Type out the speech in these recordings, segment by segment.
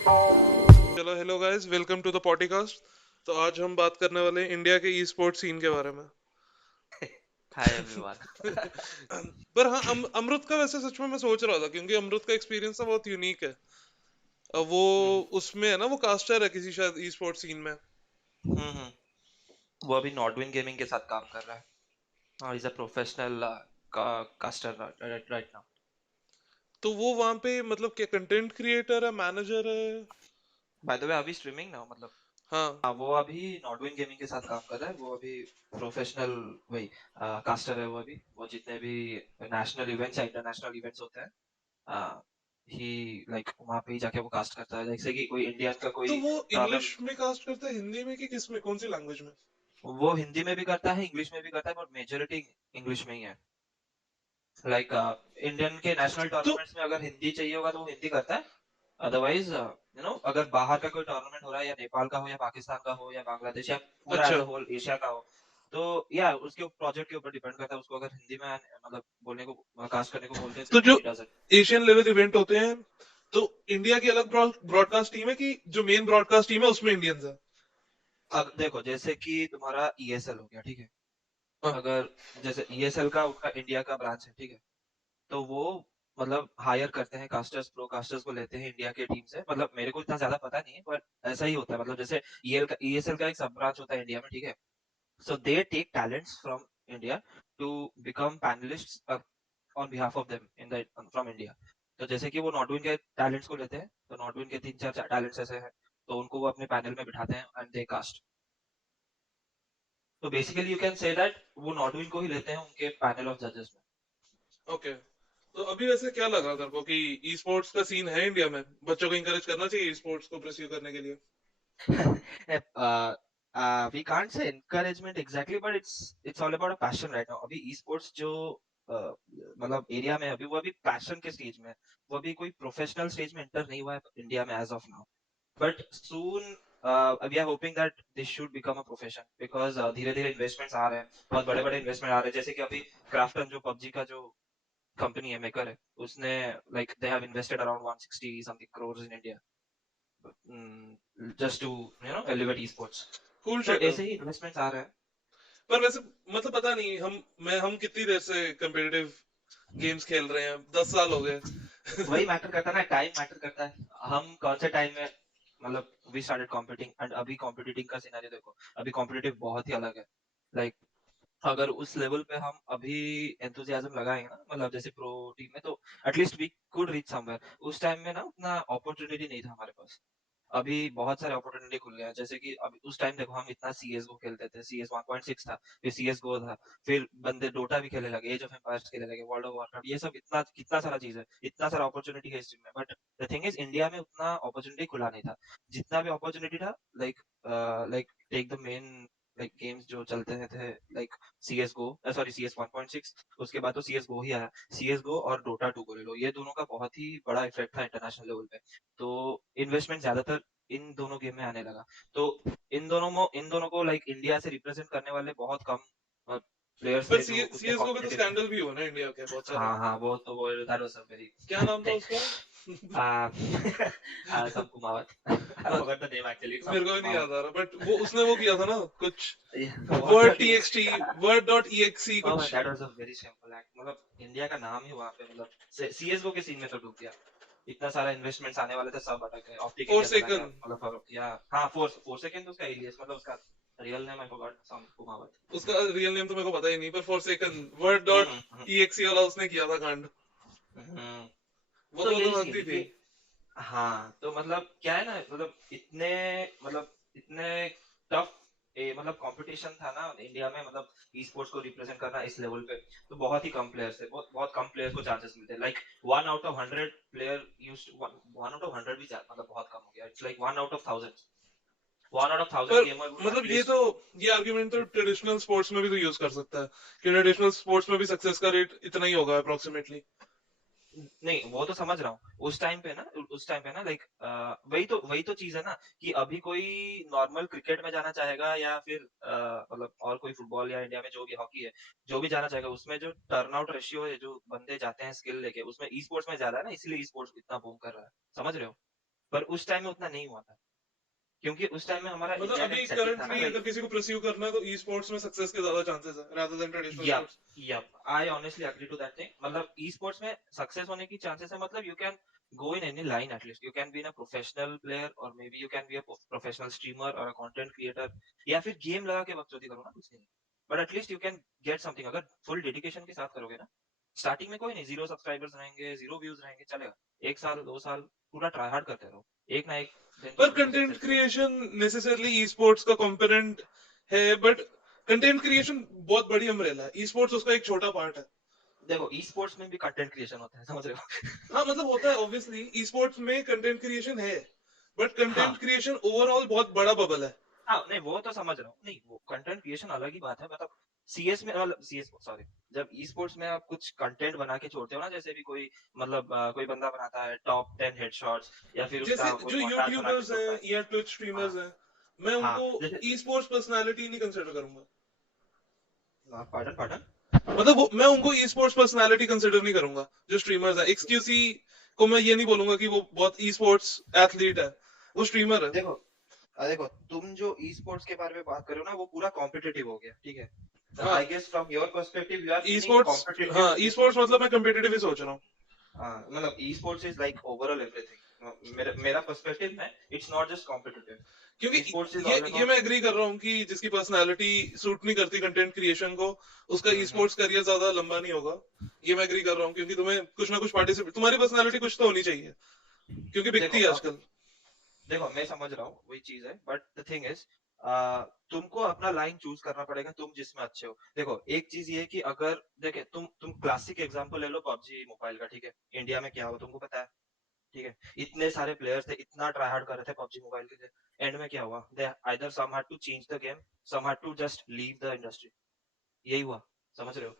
चलो hello guys, welcome to the podcast. तो आज हम बात करने वाले हैं इंडिया के ई स्पोर्ट सीन के बारे में। Hi everyone. पर हाँ, अमृत का वैसे सच में मैं सोच रहा था, क्योंकि अमृत का एक्सपीरियंस ना बहुत यूनिक है। वो हम्म उसमें है ना, वो कास्टर है किसी शायद ई स्पोर्ट सीन में। हम्म। वो अभी नॉर्डविन गेमिंग के साथ काम कर रहा है। हाँ, is a professional caster right now. तो वो वहाँ पे मतलब क्या कंटेंट क्रिएटर है, मैनेजर है? बाय द वे अभी स्ट्रीमिंग ना मतलब। हाँ। हाँ, वो अभी नॉर्डविन गेमिंग के साथ काम कर रहा है। वो अभी प्रोफेशनल वही कास्टर है। वो जितने भी नेशनल इवेंट्स या इंटरनेशनल इवेंट्स होते हैं ही लाइक वहाँ पे ही जाके वो कास्ट करता है। जैसे कि कोई इंडियन का तो कोई वो टूर्नामेंट। इंग्लिश में कास्ट करता है, हिंदी में कि किस में, कौन सी लैंग्वेज में? वो हिंदी में भी करता है, इंग्लिश में भी करता है, बट मेजोरिटी इंग्लिश में ही है। लाइक इंडियन के नेशनल तो टूर्नामेंट्स में अगर हिंदी चाहिए होगा तो वो हिंदी करता है। अदरवाइज अगर बाहर का कोई टूर्नामेंट हो रहा है या नेपाल का हो या पाकिस्तान का हो या बांग्लादेश या पूरा एज अच्छा, अ होल एशिया का हो, तो या उसके प्रोजेक्ट के ऊपर डिपेंड करता है। उसको अगर हिंदी में मतलब बोलने को कास्ट करने को बोलते हैं तो तो जो he does it. Asian level event होते हैं, तो इंडिया की अलग ब्रॉडकास्ट टीम है कि जो मेन ब्रॉडकास्ट टीम है उसमें इंडियंस है? अब देखो, जैसे कि तुम्हारा ईएसएल हो गया, ठीक है। हाँ। अगर जैसे ईएसएल का उनका इंडिया का ब्रांच है, ठीक है। तो वो मतलब हायर करते हैं कास्टर्स, प्रो कास्टर्स को लेते हैं इंडिया के टीम से। मतलब मेरे को इतना ज्यादा पता नहीं है, पर ऐसा ही होता है। मतलब जैसे ईएसएल का एक सब ब्रांच होता है इंडिया में, ठीक है। So they take talents from India to become panellists on behalf of them in the from India. तो जैसे कि वो नॉर्डविन के टैलेंट्स को लेते हैं, तो नॉर्डविन के तीन चार टैलेंट्स ऐसे हैं, तो उनको वो अपने पैनल में बिठाते हैं एंड दे कास्ट। तो basically you can say that वो नॉर्डविन को ही लेते हैं उनके पैनल ऑफ जजेस ओके। तो अभी वैसे क्या लगा तेरे को कि ई स्पोर्ट्स का सीन है इंडिया में? बच्चों को इंकरेज करना चाहिए ई स्पोर्ट्स को परस्यू करने के लिए? में। We can't say encouragement exactly, but it's all about a passion right now. अभी esports जो मतलब एरिया में है, अभी वो अभी पैशन के स्टेज में है। वो अभी कोई प्रोफेशनल स्टेज में एंटर नहीं हुआ है इंडिया में as of now. But soon we are hoping that this should become a profession, because धीरे धीरे इन्वेस्टमेंट्स आ रहे हैं, बहुत बड़े बड़े इन्वेस्टमेंट आ रहे हैं। जैसे कि अभी क्राफ्टन जो पबजी का जो कंपनी है, मेकर है, उसने like they have invested around 160 something crore in India just to elevate e sports. Cool तो शिट है। ऐसे ही इन्वेस्टमेंट्स आ रहे हैं। पर वैसे मतलब पता नहीं, हम कितनी देर से competitive गेम्स खेल रहे हैं, 10 साल हो गए। वही मैटर करता है ना, टाइम मैटर करता है। हम कौन से टाइम में मतलब वी स्टार्टेड कॉम्पिटिंग एंड अभी कॉम्पिटिटिंग का सिनेरियो देखो। अभी कॉम्पिटिटिव बहुत ही अलग है। लाइक अगर उस लेवल पे हम अभी एंथुसियाज्म लगाएंगे ना, मतलब जैसे प्रो टीम में, तो at least we could reach somewhere. उस टाइम में ना उतना अपॉर्चुनिटी नहीं था हमारे पास। अभी बहुत सारे अपॉर्चुनिटी खुल गए हैं। जैसे कि अभी उस टाइम देखो, हम इतना सीएस गो खेलते थे। सीएस 1.6 था, फिर सीएस गो था, फिर बंदे डोटा भी खेलने लगे, एज ऑफ एम्पायर्स खेलने लगे, वर्ल्ड ऑफ वारक्राफ्ट, ये सब इतना कितना सारा चीज है, इतना सारा अपॉर्चुनिटी है इस टीम में। But the thing is, India में उतना अपॉर्चुनिटी खुला नहीं था। जितना भी अपॉर्चुनिटी था, like like take the main like games जो चलते थे, like CS go, sorry CS 1.6, उसके बाद तो सीएस गो ही आया। सीएस गो और डोटा 2 को ले लो, ये दोनों का बहुत ही बड़ा इफेक्ट था इंटरनेशनल लेवल पे। तो इन्वेस्टमेंट ज्यादातर इन दोनों गेम में आने लगा। तो इन दोनों को लाइक इंडिया से रिप्रेजेंट करने वाले बहुत कम प्लेयर्स पर थे जो उतने सीएसगो पे तो कॉम्पिटिटिव थे। स्कैंडल भी हुआ ना इंडिया के बहुत सारे। हाँ हाँ, वो तो वो दैट वाज अ वेरी क्या नाम था उसका? सम कुमावत। आई हाँ, फॉरगॉट द नेम एक्चुअली, सम मेरे को भी नहीं याद कुमावत। आ रहा, बट वो उसने वो किया था ना कुछ, what word dot txt, TXT. Word dot exe oh, कुछ। That was a very simple act. मतलब इंडिया का नाम ही वहां पे मतलब सीएसगो के सीन में तो डूब गया। इतना सारा इन्वेस्टमेंट्स आने वाले थे, सब अटक गए। ऑप्टिक फोर इंडिया चला गया, सेकंड। मतलब या हाँ, फोर फोर सेकंड तो उसका एलियास, मतलब उसका रियल नेम आई फॉरगॉट, सम कुमावत। उसका रियल नेम तो मेरे को पता ही नहीं, पर फोर सेकंड वर्ड डॉट हम्म ईएक्सी वाला उसने किया था कांड। हम्म। वो तो तो यही बनती सीन थी। कि हाँ, तो मतलब क्या है ना, मतलब इतने टफ मतलब कंपटीशन था ना इंडिया में, मतलब ई स्पोर्ट्स को रिप्रेजेंट करना इस लेवल पे। तो बहुत ही कम प्लेयर्स थे, बहुत बहुत कम प्लेयर्स को चांसेस मिलते हैं। Like 1 out of 100 player used, 1 out of 100 भी मतलब बहुत कम हो गया। It's like 1 out of 1000, 1 out of 1000 पर गेमर वुड मतलब एटलीस्ट। ये आर्ग्यूमेंट तो ट्रेडिशनल स्पोर्ट्स में भी तो यूज कर सकता है, कि ट्रेडिशनल स्पोर्ट्स में भी सक्सेस का रेट इतना ही होगा अप्रोक्सीमेटली। नहीं, वो तो समझ रहा हूँ। उस टाइम पे ना लाइक वही तो चीज है ना, कि अभी कोई नॉर्मल क्रिकेट में जाना चाहेगा या फिर मतलब और कोई फुटबॉल या इंडिया में जो भी हॉकी है, जो भी जाना चाहेगा, उसमें जो टर्नआउट रेशियो है, जो बंदे जाते हैं स्किल लेके, उसमें ई स्पोर्ट्स में ज्यादा है ना, इसलिए ई स्पोर्ट्स इतना बूम कर रहा है। समझ रहे हो? पर उस टाइम में उतना नहीं हुआ था, क्योंकि उस टाइम में हमारा मतलब इंडिया का अभी एक सेटिंग था ना, करंटली अगर लाइक किसी को परस्यू करना है तो ई स्पोर्ट्स में सक्सेस के ज्यादा चांसेस है rather than traditional Yep, sports. yep. I honestly agree to that thing. मतलब e-sports में सक्सेस होने की चांसेस है, मतलब you can go in any line at least. You can be a professional player or maybe you can be a professional streamer or a content creator. या फिर game लगा के बकचोदी करो ना, कुछ नहीं। But at least you can get something अगर full dedication के साथ करोगे ना। स्टार्टिंग में कोई नहीं, 0 सब्सक्राइबर्स रहेंगे, 0 व्यूज रहेंगे, चलेगा। 1 साल 2 साल पूरा ट्राई हार्ड करते रहो। एक ना एक दिन तो पर तुमको कंटेंट सक्सेस मिलेगा। क्रिएशन नेसेसरली ई स्पोर्ट्स का कंपोनेंट है, बट कंटेंट क्रिएशन बहुत बड़ी अम्ब्रेला है, ई स्पोर्ट्स उसका एक छोटा पार्ट है। देखो e-sports में भी कंटेंट क्रिएशन होता है, समझ रहे हो? हाँ मतलब होता है ऑब्वियसली, ई स्पोर्ट्स में कंटेंट क्रिएशन है, बट कंटेंट हाँ, क्रिएशन ओवरऑल बहुत बड़ा बबल है। हाँ, नहीं वो तो समझ रहा हूँ। नहीं वो कंटेंट क्रिएशन अलग ही बात है, मतलब सीएस में, मतलब सीएस सॉरी, जब ई स्पोर्ट्स में आप कुछ कंटेंट बना के छोड़ते हो ना, जैसे भी कोई मतलब कोई बंदा बनाता है टॉप 10 हेडशॉट्स या फिर जैसे उसका कोई जो मोन्टाज बना के यूट्यूबर्स छोड़ता हैं है। या ट्विच हाँ, स्ट्रीमर्स हैं, मैं हाँ, उनको जैसे ई स्पोर्ट्स पर्सनालिटी नहीं कंसिडर करूंगा। Pattern pattern. मतलब वो मैं उनको ई स्पोर्ट्स पर्सनालिटी कंसिडर नहीं करूंगा। जो स्ट्रीमर्स हैं, एक्सक्यूसी को मैं ये नहीं बोलूंगा कि वो बहुत ई स्पोर्ट्स एथलीट है, वो स्ट्रीमर है। देखो देखो तुम जो ई स्पोर्ट्स के बारे में बात कर रहे हो ना, वो पूरा कॉम्पिटिटिव हो गया, ठीक है। हाँ I guess from your perspective you are e meaning sports, हाँ competitive e is sports not. मतलब मैं कम्पिटिटिव ही सोच रहा हूँ। हाँ, मतलब e sports is like overall everything. मेरा मेरा पर्सपेक्टिव में it's not just competitive. E क्योंकि स्पोर्ट्स इज ये ऑल ये मैं अबाउट। एग्री कर रहा हूँ कि जिसकी पर्सनालिटी सूट नहीं करती कंटेंट क्रिएशन को, उसका ई हम्म। स्पोर्ट्स करियर ज्यादा लंबा नहीं होगा। ये मैं एग्री कर रहा हूँ, क्योंकि तुम्हें कुछ ना कुछ पार्टिसिपेट, तुम्हारी पर्सनालिटी कुछ तो होनी चाहिए, क्योंकि देखो बिकती है अब आजकल। देखो मैं समझ रहा हूँ, वही चीज है, बट द थिंग इज तुमको अपना लाइन चूज करना पड़ेगा, तुम जिसमें अच्छे हो। देखो एक चीज ये है कि अगर देखे तुम क्लासिक एग्जांपल ले लो पबजी मोबाइल का, ठीक है। इंडिया में क्या हुआ तुमको पता है, ठीक है। इतने सारे प्लेयर्स थे, इतना ट्राई हार्ड कर रहे थे पबजी मोबाइल के लिए। एंड में क्या हुआ, they either some had to change the game, some had to just leave the industry. यही हुआ, समझ रहे हो?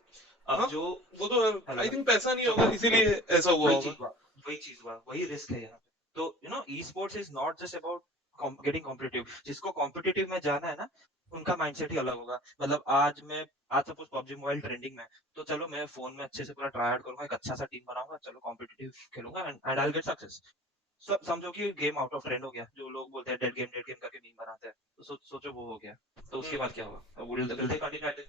अब हाँ जो वो तो हेलो आई हेलो थिंक पैसा नहीं होगा हाँ, इसीलिए ऐसा हुआ वही होगा। चीज हुआ, वही चीज हुआ, वही रिस्क है यहाँ पे। तो you know E sports is not just about getting competitive. जिसको कॉम्पिटिटिव में जाना है ना, उनका माइंडसेट ही अलग होगा। मतलब आज सपोज पबजी मोबाइल ट्रेंडिंग में है, तो चलो मैं फोन में अच्छे से पूरा ट्राई हार्ड करूंगा, एक अच्छा सा टीम बनाऊंगा, चलो कॉम्पिटिटिव खेलूंगा and I will get success. समझो कि गेम आउट ऑफ ट्रेंड हो गया, जो लोग बोलते हैं डेड गेम करके मीम बनाते हैं, तो सोचो वो हो गया। तो उसके हम्म। बाद क्या होगा, विल दे कंटिन्यू एट,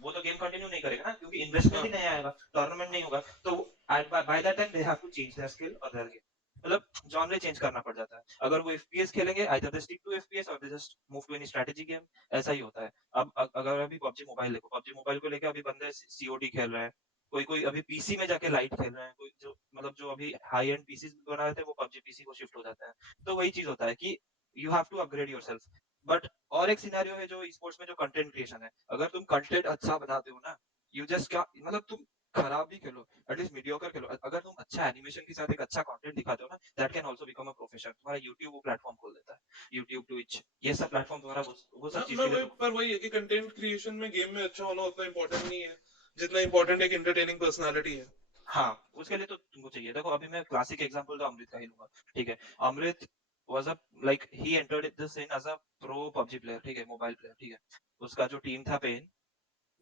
वो तो गेम कंटिन्यू नहीं करेगा ना, क्योंकि इन्वेस्टमेंट ही हाँ नहीं आएगा, टूर्नामेंट नहीं होगा। तो by that time they have to change their skill और देयर गेम। मतलब जॉनरे चेंज करना पड़ जाता है। अगर वो एफपीएस खेलेंगे, either they stick to FPS और they just move to any strategy game. ऐसा ही होता है। अब अगर अभी पबजी मोबाइल देखो, पबजी मोबाइल को लेके अभी बंदे सीओडी खेल रहे हैं, कोई कोई अभी पीसी में जाके लाइट खेल रहे हैं, कोई जो मतलब जो अभी हाई एंड पीसी बना रहे थे, वो पबजी पीसी को शिफ्ट हो जाता है। तो वही चीज होता है कि you have to upgrade yourself. But और एक सिनेरियो है जो स्पोर्ट्स में, जो कंटेंट क्रिएशन है। अगर तुम कंटेंट अच्छा बनाते हो ना, यू जस्ट क्या मतलब तुम खराब भी खेलो, एटलीस्ट मीडियोकर खेलो, अगर तुम अच्छा एनिमेशन के साथ एक अच्छा कंटेंट दिखाते हो ना, that can also become a profession. तुम्हारा यूट्यूब वो प्लेटफॉर्म खोल देता है, यूट्यूब ट्विच, ये सब प्लेटफॉर्म तुम्हारा वो हाँ सब चीज मैं के लिए वही, पर वही है कि कंटेंट क्रिएशन में गेम में अच्छा होना उतना इंपॉर्टेंट नहीं है जितना इंपॉर्टेंट एक एंटरटेनिंग पर्सनालिटी है। हाँ, उसके लिए तो तुमको चाहिए। देखो अभी मैं क्लासिक एग्जांपल तो अमृत का ही लूंगा, ठीक है। Amrit was a like he entered the scene as a pro PUBG player, ठीक है, मोबाइल प्लेयर, ठीक है। उसका जो टीम था पेन,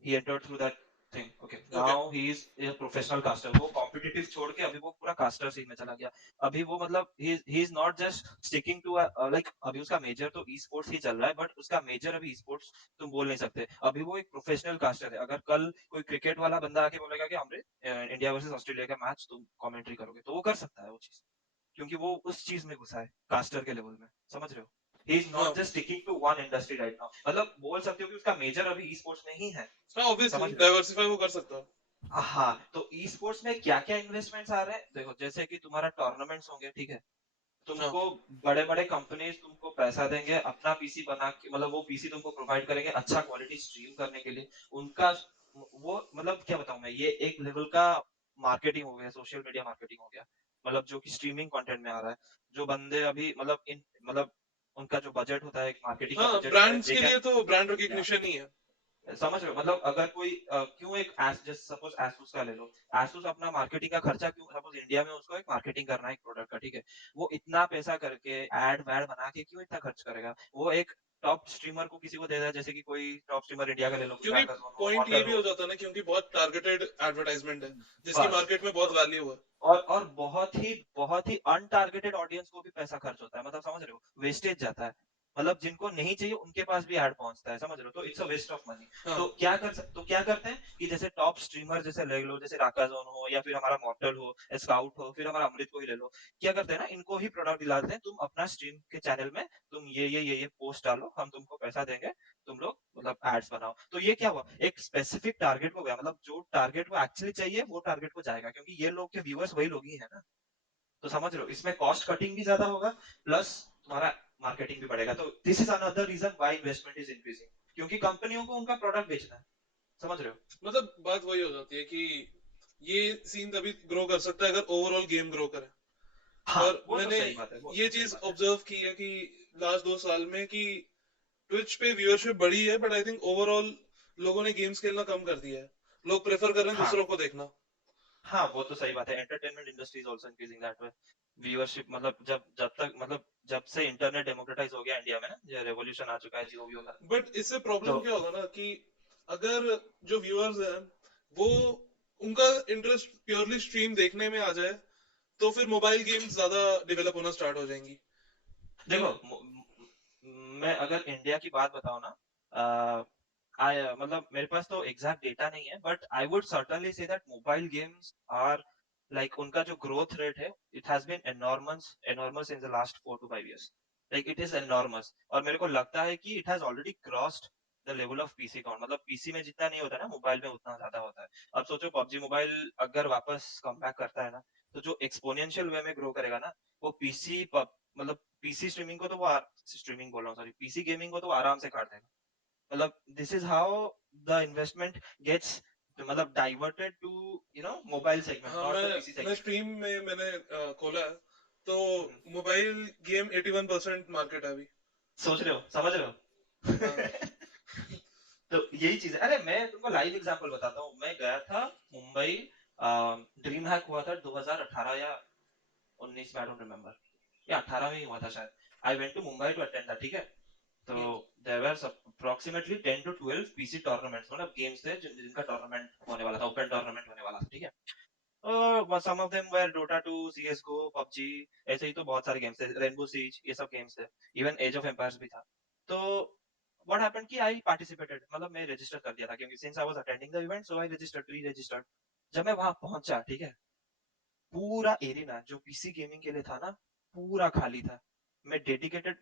he entered through that thing. Okay, okay. now he is a professional caster. वो कॉम्पिटिटिव छोड़ के अभी वो पूरा कास्टर सीन में चला गया। अभी वो मतलब he is not just sticking to like अभी उसका मेजर तो ई स्पोर्ट्स ही चल रहा है, बट उसका मेजर अभी ई स्पोर्ट्स तुम बोल नहीं सकते। अभी वो एक प्रोफेशनल कास्टर है। अगर कल कोई क्रिकेट वाला बंदा आके बोलेगा कि हमरे इंडिया वर्सेस ऑस्ट्रेलिया का मैच तुम कमेंट्री करोगे, तो वो कर सकता है वो चीज, क्योंकि वो उस चीज में घुसा है कास्टर के लेवल में, समझ रहे हो? ही इज नॉट हाँ just sticking to one industry right now. मतलब बोल सकते हो कि उसका मेजर अभी ई स्पोर्ट्स में ही है, हाँ ऑब्वियसली समझ रहे हो? डाइवर्सिफाई वो कर सकता है। हाँ, तो ई स्पोर्ट्स में क्या क्या इन्वेस्टमेंट्स आ रहे हैं देखो, जैसे कि तुम्हारा टूर्नामेंट्स होंगे, ठीक है। हाँ तुमको बड़े बड़े कंपनीज तुमको पैसा देंगे, अपना पीसी बना के, मतलब वो पीसी तुमको प्रोवाइड करेंगे अच्छा क्वालिटी स्ट्रीम करने के लिए। उनका वो मतलब क्या बताऊं मैं, ये एक लेवल का मार्केटिंग हो गया, सोशल मीडिया मार्केटिंग हो गया। मतलब जो कि स्ट्रीमिंग कंटेंट में आ रहा है। जो बंदे अभी मतलब उनका जो बजट होता है, मार्केटिंग का हाँ बजट होता है, ब्रांड्स दे के कैन लिए तो ब्रांड या रिकग्निशन ही है। समझ रहे हो? मतलब अगर कोई क्यों एक जैसे सपोज एसूस का ले लो। एसूस अपना मार्केटिंग का खर्चा क्यों, सपोज इंडिया में उसको एक मार्केटिंग करना है एक प्रोडक्ट का, ठीक है? वो इतना पैसा करके एड वैड बना के क्यों इतना खर्च करेगा? वो एक टॉप स्ट्रीमर को किसी को दे रहा है, जैसे कि कोई टॉप स्ट्रीमर इंडिया का ले लो, कोई क्योंकि राकाजोन हो, पॉइंट ये मॉर्टल भी हो हो। जाता है ना, क्योंकि बहुत टारगेटेड एडवर्टाइजमेंट है जिसकी बस। मार्केट में तो बहुत वैल्यू है। और बहुत ही अनटारगेटेड ऑडियंस को भी पैसा खर्च होता है, मतलब समझ रहे हो, वेस्टेज जाता है। मतलब जिनको नहीं चाहिए उनके पास भी ऐड पहुंचता है, समझ रहे हो, तो it's a waste of money. हाँ। तो क्या करते हैं कि जैसे टॉप स्ट्रीमर जैसे ले लो, जैसे राकाजोन हो या फिर हमारा मॉर्टल हो, स्काउट हो, फिर हमारा अमृत को ही ले लो। क्या करते हैं ना, इनको ही प्रोडक्ट दिलाते हैं, तुम अपना स्ट्रीम के चैनल में तुम ये पोस्ट डालो, हम तुमको पैसा देंगे, तुम लोग मतलब एड्स बनाओ। तो ये क्या हुआ, एक स्पेसिफिक टारगेट को गया, मतलब जो टारगेट को एक्चुअली चाहिए वो टारगेट को जाएगा, क्योंकि ये लोग के व्यूअर्स वही लोग ही है ना। तो समझ रहे हो, इसमें कॉस्ट कटिंग भी ज्यादा होगा, प्लस तुम्हारा मार्केटिंग भी बढ़ेगा। तो this is another reason why investment is increasing, क्योंकि कंपनियों को उनका प्रोडक्ट बेचना है, समझ रहे हो। मतलब बात वही हो जाती है कि ये सीन तभी ग्रो कर सकता है अगर ओवरऑल गेम ग्रो करे। हाँ, और वो तो मैंने सही बात है, वो ये तो सही चीज बात है। ऑब्जर्व की है कि लास्ट 2 साल में कि ट्विच पे व्यूअरशिप बढ़ी है, बट आई थिंक ओवरऑल लोगों ने गेम्स खेलना कम कर दिया है। लोग प्रेफर कर रहे हैं हाँ दूसरों को देखना। हाँ, वो तो सही बात है, entertainment industry is also increasing that way. Viewership मतलब जब जब तक मतलब जब से इंटरनेट डेमोक्रेटाइज हो गया इंडिया में ना, ये रेवोल्यूशन आ चुका है जियो वियो का। बट इससे तो प्रॉब्लम क्या होगा ना कि अगर जो व्यूअर्स हैं वो उनका इंटरेस्ट प्योरली स्ट्रीम देखने में आ जाए, तो फिर मोबाइल गेम्स ज्यादा डेवलप होना स्टार्ट हो जाएंगी। देखो, मैं अगर इंडिया की बात बताऊं ना, मतलब मेरे पास तो एग्जैक्ट डेटा नहीं है, but I would certainly say that mobile games are like उनका जो ग्रोथ रेट है, it has been enormous enormous in the last 4 to 5 years। Like it is enormous, और मेरे को लगता है कि it has already crossed the level of PC count. मतलब पीसी में जितना नहीं होता ना, मोबाइल में उतना ज्यादा होता है। अब सोचो, पबजी मोबाइल अगर वापस कम बैक करता है ना, तो जो एक्सपोनेंशियल वे में ग्रो करेगा ना, वो पीसी मतलब पीसी स्ट्रीमिंग को तो वो स्ट्रीमिंग बोल रहा हूँ, सॉरी, पीसी गेमिंग को तो वो आराम से काट देगा। मतलब this is how the investment gets मतलब डाइवर्टेड टू मोबाइल सेगमेंट, हाँ, नॉट द पीसी मैं सेगमेंट। स्ट्रीम में मैंने खोला है, तो मोबाइल गेम 81% मार्केट है अभी। सोच रहे हो, समझ रहे हाँ। हो। तो यही चीज है। अरे मैं तुमको लाइव एग्जांपल बताता हूँ, मैं गया था मुंबई, ड्रीम हैक हुआ था 2018 या 19 में, आई डोंट रिमेम्बर, या 18 में ही हुआ था शायद। I went to Mumbai to attend that, ठीक है। तो hmm. There were approximately 10 to 12 PC tournaments, मतलब गेम्स थे जिनका टूर्नामेंट होने वाला था, ओपन टूर्नामेंट होने वाला था, ठीक है। Some of them were Dota 2, CSGO, PUBG, ऐसे ही तो बहुत सारे गेम्स थे, रेनबो सीज, ये सब गेम्स थे, इवन एज ऑफ एम्पायर्स भी था। तो व्हाट हैपेंड कि आई पार्टिसिपेटेड, मतलब मैं रजिस्टर कर दिया था, क्योंकि since I was attending the event, so I registered, pre registered. जब मैं वहां पहुंचा, ठीक है, पूरा एरिना जो पीसी गेमिंग के लिए था ना, पूरा खाली था। मैं डेडिकेटेड,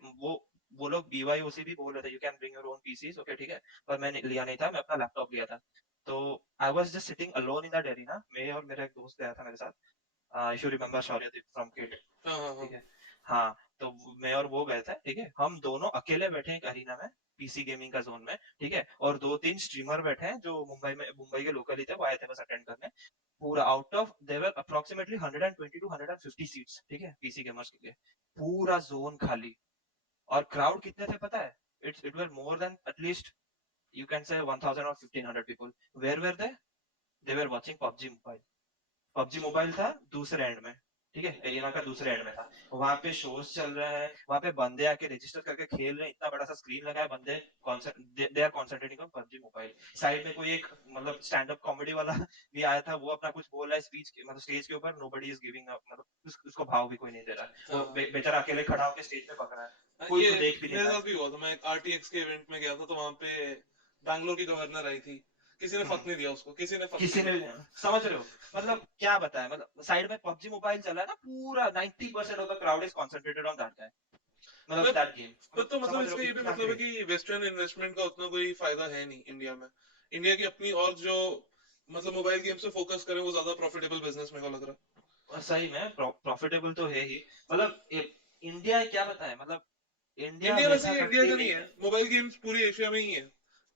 वो लोग बीवाईओसी भी बोल रहे थे you can bring your own PCs, okay ठीक है, पर मैंने लिया नहीं था, मैं अपना लैपटॉप लिया था। तो I was just sitting alone in that arena, मैं और मेरा एक दोस्त गया था मेरे साथ, if you remember Shauryadeep from kid, हाँ, हाँ, हाँ। ठीक है। हाँ, तो मैं और वो गए थे, ठीक है, हम दोनों अकेले बैठे हैं एक अरीना में, पीसी गेमिंग का जोन में, ठीक है, और 2-3 स्ट्रीमर बैठे हैं जो मुंबई के लोकल ही थे, वो आए थे बस अटेंड करने। पूरा out of there were approximately 120 to 150 seats, ठीक है, पीसी गेमर्स के लिए, पूरा जोन खाली। और क्राउड कितने थे पता है, it were more than at least you can say 1000 और 1500 people. Where were they were watching PUBG mobile. PUBG mobile था दूसरे एंड में, ठीक है, एरिना का दूसरे एंड में था। वहां पे शोज चल रहे हैं, वहां पे बंदे आके रजिस्टर करके खेल रहे हैं, इतना बड़ा सा स्क्रीन लगा है, बंदे they are concentrating on PUBG mobile. Side में कोई एक मतलब स्टैंड अप कॉमेडी वाला भी आया था, वो अपना कुछ बोल रहा है स्पीच, मतलब स्टेज के ऊपर, नोबडी इज गिविंग अप, मतलब उसको भाव भी कोई नहीं दे रहा है, वो हाँ, बेचारा अकेले खड़ा होकर स्टेज पे पक रहा है, कोई ये उसको देख भी नहीं मेरे रहा साथ है। भी हुआ था। मैं एक आरटीएक्स के इवेंट में गया था, तो वहां पे बैंगलोर की गवर्नर आई थी। किसी ने फक हम्म, नहीं दिया उसको, किसी ने फक नहीं किसी ने, दिया। समझ रहे हो, मतलब क्या बताया, मतलब साइड में पबजी मोबाइल चल रहा है ना, पूरा 90% of the crowd is concentrated on that guy, मतलब बट दैट गेम, मतलब तो मतलब समझ रहे इसका हो ये भी इतना मतलब है क्रेज। कि वेस्टर्न इन्वेस्टमेंट का उतना कोई फायदा है नहीं इंडिया में। इंडिया की अपनी और जो मतलब मोबाइल गेम से फोकस करें, वो ज्यादा प्रॉफिटेबल बिजनेस मेरे को लग रहा और सही में प्रॉफिटेबल तो है ही, मतलब इंडिया क्या बताए, मतलब है। इंडिया इंडिया वैसे वैसा ये इंडिया कंट्री का नहीं नहीं है, है। मोबाइल गेम्स पूरी एशिया में ही है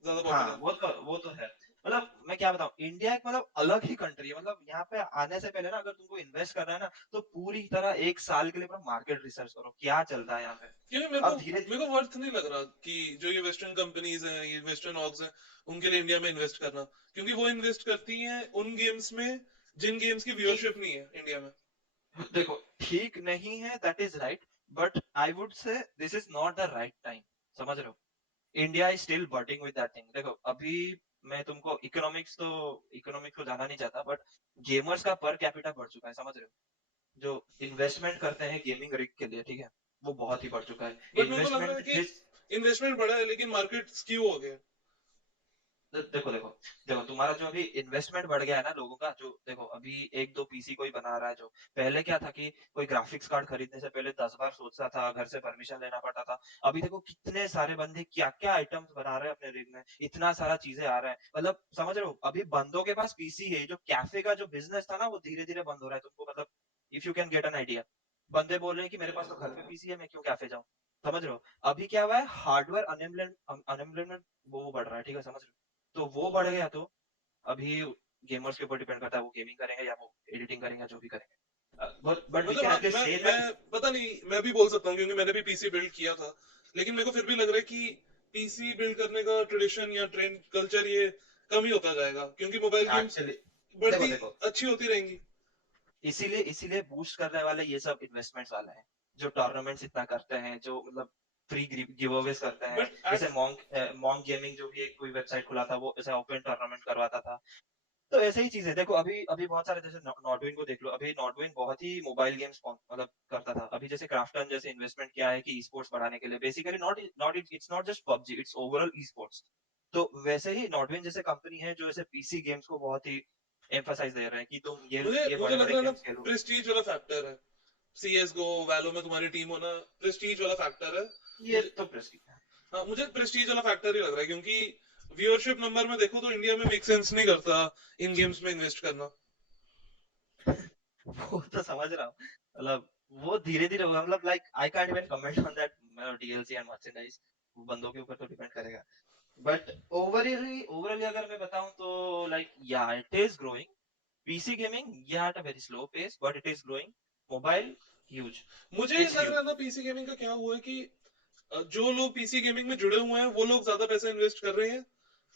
ज्यादा हाँ, पॉपुलर। वो तो है, मतलब मैं क्या बताऊं, इंडिया एक मतलब अलग ही कंट्री है। मतलब यहाँ पे आने से पहले ना अगर तुमको इन्वेस्ट करना है ना, तो पूरी तरह 1 साल के लिए पूरा मार्केट रिसर्च करो, क्या चल रहा है यहाँ पे। क्योंकि अब धीरे मेरे को वर्थ नहीं लग रहा कि जो ये वेस्टर्न कंपनीज हैं, ये वेस्टर्न ऑर्ग्स हैं, उनके लिए इंडिया में इन्वेस्ट करना, क्योंकि वो इन्वेस्ट करती हैं उन गेम्स में जिन गेम्स की ठीक, व्यूअरशिप नहीं है इंडिया में। देखो ठीक नहीं है, that is right, but I would say this is not the right time, समझ रहे हो। India is still battling with that thing. देखो अभी मैं तुमको इकोनॉमिक्स को जाना नहीं चाहता, बट गेमर्स का पर कैपिटा बढ़ चुका है, समझ रहे हो। जो इन्वेस्टमेंट करते हैं गेमिंग रिग के लिए, ठीक है, वो बहुत ही बढ़ चुका है बट मेरे को लग रहा है इन्वेस्टमेंट कि जिस। इन्वेस्टमेंट बढ़ा है लेकिन मार्केट स्क्यू हो गया है। देखो देखो देखो, तुम्हारा जो अभी इन्वेस्टमेंट बढ़ गया है ना लोगों का, जो देखो अभी एक दो पीसी कोई बना रहा है, जो पहले क्या था कि कोई ग्राफिक्स कार्ड खरीदने से पहले 10 बार सोचता था, घर से परमिशन लेना पड़ता था। अभी देखो कितने सारे बंदे क्या क्या आइटम्स बना रहे हैं अपने रिग में, इतना सारा चीजें आ रहा है, मतलब समझ रहे हो। अभी बंदों के पास पीसी है, जो कैफे का जो बिजनेस था ना वो धीरे धीरे बंद हो रहा है तुमको, मतलब if you can get an idea. बंदे बोल रहे हैं कि मेरे पास तो घर पे पीसी है, मैं क्यों कैफे जाऊं, समझ रहे हो। अभी क्या हुआ है, हार्डवेयर अनएम्प्लॉयमेंट वो बढ़ रहा है, ठीक है, समझ रहे हो। तो वो बढ़ गया, तो अभी गेमर्स के ऊपर डिपेंड करता है, वो गेमिंग करेंगे या वो एडिटिंग करेंगे, जो भी करेंगे। बट वी मतलब कैन हाँ, एटलीस्ट से दैट। मैं पता नहीं, मैं भी बोल सकता हूँ क्योंकि मैंने भी पीसी बिल्ड किया था, लेकिन मेरे को फिर भी लग रहा है कि पीसी बिल्ड करने का ट्रेडिशन या ट्रेंड कल्चर ये कम ही होता जाएगा, क्योंकि मोबाइल गेम्स एक्चुअली देखो बढ़ती देखो, अच्छी होती रहेंगी। इसीलिए इसीलिए बूस्ट करने वाले ये सब इन्वेस्टमेंट्स वाले हैं, जो टूर्नामेंट्स इतना करते हैं, जो मतलब फ्री गिव अवेज करते हैं। बट जैसे मॉन्क गेमिंग, जो भी एक कोई वेबसाइट खुला था, वो ऐसे ओपन टूर्नामेंट करवाता था। तो ऐसे ही चीज है, देखो अभी अभी बहुत सारे, जैसे नॉर्डविन को देख लो, अभी नॉर्डविन बहुत ही मोबाइल गेम्स मतलब करता था। अभी जैसे क्राफ्टन जैसे इन्वेस्टमेंट किया है कि ई स्पोर्ट्स बढ़ाने के लिए, basically not not it's not just PUBG, it's overall e sports. तो वैसे ही नॉर्डविन जैसे कंपनी है जो ऐसे पीसी गेम्स को बहुत ही एम्फसाइज दे रहे हैं कि तुम मुझे ये मुझे बड़े लग बड़े रहा है ना, गेम्स खेलो। प्रेस्टीज वाला फैक्टर है। सीएस गो वैलो में तुम्हारी टीम होना प्रेस्टीज वाला फैक्टर है। ये मुझे तो प्रेस्टीज है। हाँ, मुझे प्रेस्टीज वाला फैक्टर ही लग रहा है, क्योंकि व्यूअरशिप नंबर में देखो तो इंडिया में मेक सेंस नहीं करता इन गेम्स में इन्वेस्ट करना। वो तो समझ रहा हूँ, मतलब वो धीरे धीरे होगा, मतलब like I can't even comment on that DLC and merchandise, बंदों के ऊपर तो डिपेंड करेगा। बट ओवरऑली अगर मैं बताऊं तो लाइक या it is growing. PC gaming या at a very slow pace, but it is growing. Mobile huge, मुझे इट्स लग रहा ह्यूज। है ना, पीसी गेमिंग का क्या हुआ है कि जो लोग पीसी गेमिंग में जुड़े हुए हैं वो लोग ज्यादा पैसा इन्वेस्ट कर रहे हैं,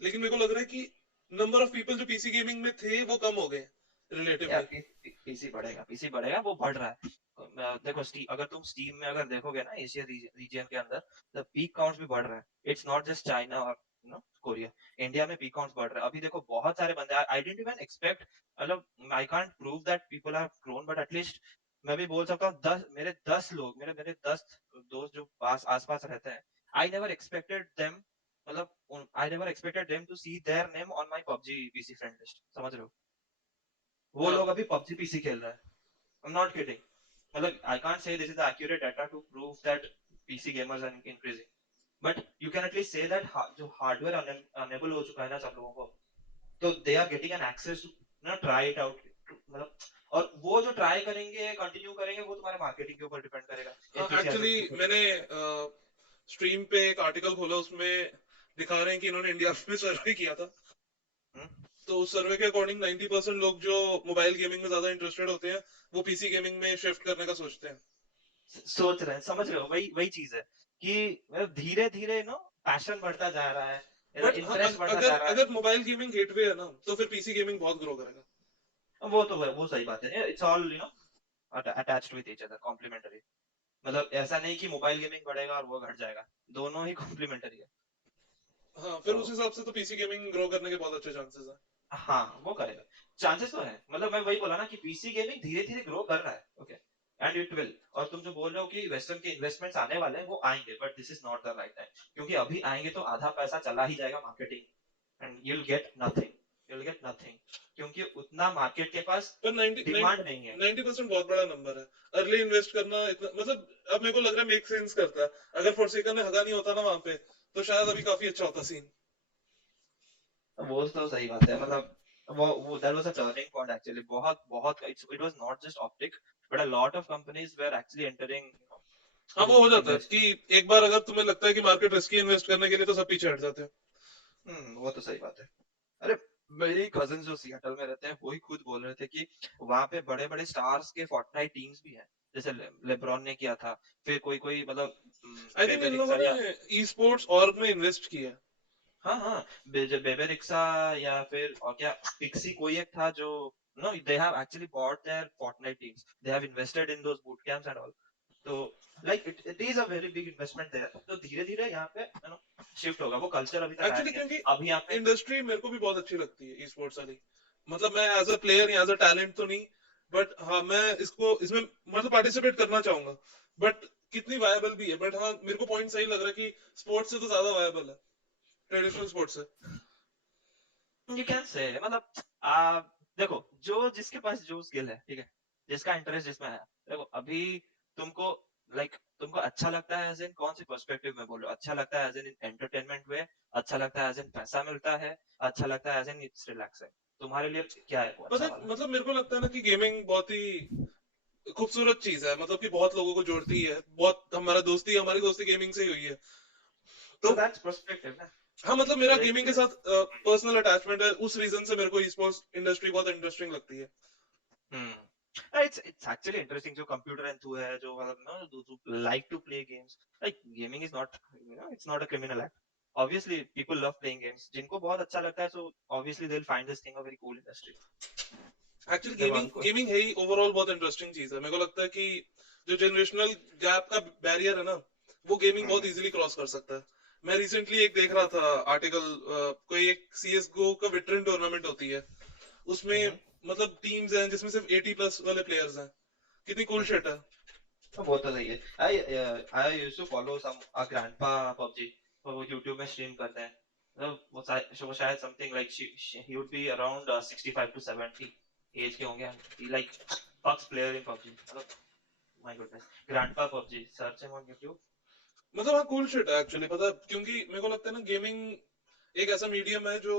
लेकिन मेरे को लग रहा है कि नंबर ऑफ पीपल जो पीसी गेमिंग में थे वो कम हो गए या रिलेटिवली। पीसी बढ़ेगा, पीसी बढ़ेगा, वो बढ़ रहा है। देखो अगर तुम स्टीम में अगर देखोगे ना, एशिया रीजन के अंदर, द पीक काउंट्स भी बढ़ रहा है। इट्स नॉट जस्ट चाइना और कोरिया, इंडिया में पीक काउंट्स बढ़ रहा है। अभी देखो बहुत सारे बंदे, आई डिडंट इवन एक्सपेक्ट, मतलब I can't prove that people are grown, but at least मैं भी बोल सकता हूँ 10 लोग, मेरे मेरे 10 दोस्त जो आसपास रहते हैं, आई नेवर एक्सपेक्टेड देम, मतलब I never expected them to see their name on my PUBG PC friend list, समझ रहे हो। वो हाँ लोग अभी पबजी पीसी खेल रहे हैं। आई एम नॉट किडिंग, मतलब I can't say this is the accurate data to prove that PC gamers are increasing, but you can at least say that जो हार्डवेयर अनेबल हो चुका है ना सब लोगों को, तो they are getting an access to try it out, मतलब। और वो जो ट्राई करेंगे, कंटिन्यू करेंगे, वो तुम्हारे मार्केटिंग के ऊपर डिपेंड करेगा, हाँ, एंथुसियाज्म एक्चुअली के ऊपर मैंने डिपेंड करेगा। स्ट्रीम पे एक आर्टिकल खोला, उसमें दिखा रहे हैं कि इन्होंने इंडिया में सर्वे किया था। हम्म? तो उस सर्वे के अकॉर्डिंग 90% लोग जो मोबाइल गेमिंग में ज्यादा इंटरेस्टेड होते हैं वो पीसी गेमिंग में शिफ्ट करने का सोचते हैं। सोच रहे हैं, समझ रहे हो, वही वही चीज है कि धीरे धीरे पैशन बढ़ता जा रहा है, बट हाँ, इंटरेस्ट बढ़ता अगर जा रहा है। अगर मोबाइल गेमिंग गेटवे है ना, तो फिर पीसी गेमिंग बहुत ग्रो करेगा। वो तो है, वो सही बात है, it's all attached with each other, complementary. मतलब ऐसा नहीं कि मोबाइल गेमिंग बढ़ेगा और वो घट जाएगा, दोनों ही कॉम्प्लीमेंटरी है। हाँ, फिर तो उस हिसाब से तो पीसी गेमिंग ग्रो करने के बहुत अच्छे चांसेस हैं। हाँ, वो करेगा, चांसेस तो है। मतलब मैं वही बोला ना कि पीसी गेमिंग धीरे धीरे ग्रो कर रहा है, ओके, एंड इट विल। और तुम जो बोल रहे हो कि वेस्टर्न के इन्वेस्टमेंट्स आने वाले हैं, वो आएंगे, but this is not the right time, क्योंकि अभी आएंगे तो आधा पैसा चला ही जाएगा marketing, and you will get nothing, क्योंकि उतना मार्केट के पास पर 90 डिमांड नहीं है। 90% बहुत बड़ा नंबर है। अर्ली इन्वेस्ट करना इतना, मतलब अब मेरे को लग रहा है मेक सेंस करता है। अगर फोर्सेकन ने हगा नहीं होता ना वहां पे, तो शायद अभी काफी अच्छा होता सीन। वो तो सही बात है, मतलब वो that was a turning point actually, बहुत बहुत it was not just optic, but a lot of companies were actually entering हाँ, वो टू हो जाता है इन्वेस्ट। कि एक बार अगर तुम्हें लगता है कि मार्केट रिस्की इन्वेस्ट करने के लिए, तो सब पीछे हट जाते हैं। वो तो सही बात है। अरे मेरे कजिन जो सियाटल में रहते हैं वही खुद बोल रहे थे कि वहां पे बड़े बड़े स्टार्स के फोर्टनाइट टीम्स भी हैं, जैसे लेब्रॉन ने किया था, फिर कोई कोई मतलब आई थिंक बेबे इन लोगों रिक्सा ने या ई स्पोर्ट्स और में इन्वेस्ट किया है। हाँ हाँ बेबे रिक्सा या फिर और क्या पिक्सी कोई एक था जो no they have actually bought their Fortnite teams, they have invested in those boot camps and all. तो like it is a very big investment there, तो धीरे धीरे यहाँ पे यू नो शिफ्ट होगा, वो कल्चर अभी तक आया एक्चुअली नहीं है। क्योंकि अभी यहाँ पे इंडस्ट्री मेरे को भी बहुत अच्छी लगती है ई स्पोर्ट्स वाली। मतलब मैं एज अ प्लेयर या एज अ टैलेंट तो नहीं, बट हाँ मैं इसको इसमें मतलब पार्टिसिपेट करना चाहूंगा। बट कितनी वायबल भी है, बट हाँ मेरे को पॉइंट सही लग रहा है कि स्पोर्ट्स से तो ज्यादा वायबल है ट्रेडिशनल स्पोर्ट्स से। यू कैन से मतलब देखो जो जिसके पास जो स्किल है ठीक है, जिसका इंटरेस्ट जिसमें है, देखो अभी तुमको तुमको अच्छा लगता है एज इन कौन सी पर्सपेक्टिव में बोल रहे हो, अच्छा लगता है एज इन एंटरटेनमेंट वे, अच्छा लगता है एज इन पैसा मिलता है, अच्छा लगता है एज इन इट्स रिलैक्सिंग, तुम्हारे लिए क्या है वो पता अच्छा है, वाला? मतलब मेरे को लगता है ना कि गेमिंग बहुत ही खूबसूरत चीज है, मतलब कि बहुत लोगों को जोड़ती है, बहुत हमारी दोस्ती गेमिंग से ही हुई है। तो तो दैट्स पर्सपेक्टिव ना। हाँ मतलब मेरा तो एक गेमिंग के साथ पर्सनल अटैचमेंट है, उस रीजन से मेरे को ई स्पोर्ट्स इंडस्ट्री बहुत इंटरेस्टिंग लगती है। इट्स एक्चुअली इंटरेस्टिंग जो कंप्यूटर एंथु है, जो मतलब जो like to play games, like gaming is not it's not a criminal act. Obviously people love playing games, जिनको बहुत अच्छा लगता है, so obviously they will find this thing a very cool industry. Actually जब गेमिंग हमको gaming है ही overall बहुत इंटरेस्टिंग चीज है। मेरे को लगता है कि जो जनरेशनल गैप का बैरियर है ना, वो गेमिंग बहुत इजीली क्रॉस कर सकता है। मैं रिसेंटली एक देख रहा था आर्टिकल, कोई एक सीएस गो का वेटरन टूर्नामेंट होती है, उसमें मतलब टीम्स हैं जिसमें सिर्फ 80 प्लस वाले प्लेयर्स हैं। कितनी कूल शिट है। वो तो सही है। I used to follow some a grandpa PUBG, वो यूट्यूब में स्ट्रीम करते हैं, मतलब वो शायद something like he would be around 65 to 70 age के होंगे, he like fucks player in PUBG, मतलब my goodness, grandpa PUBG, search him on YouTube. मतलब हाँ कूल शिट है एक्चुअली, पता है क्योंकि मेरे को लगता है ना गेमिंग एक ऐसा मीडियम है जो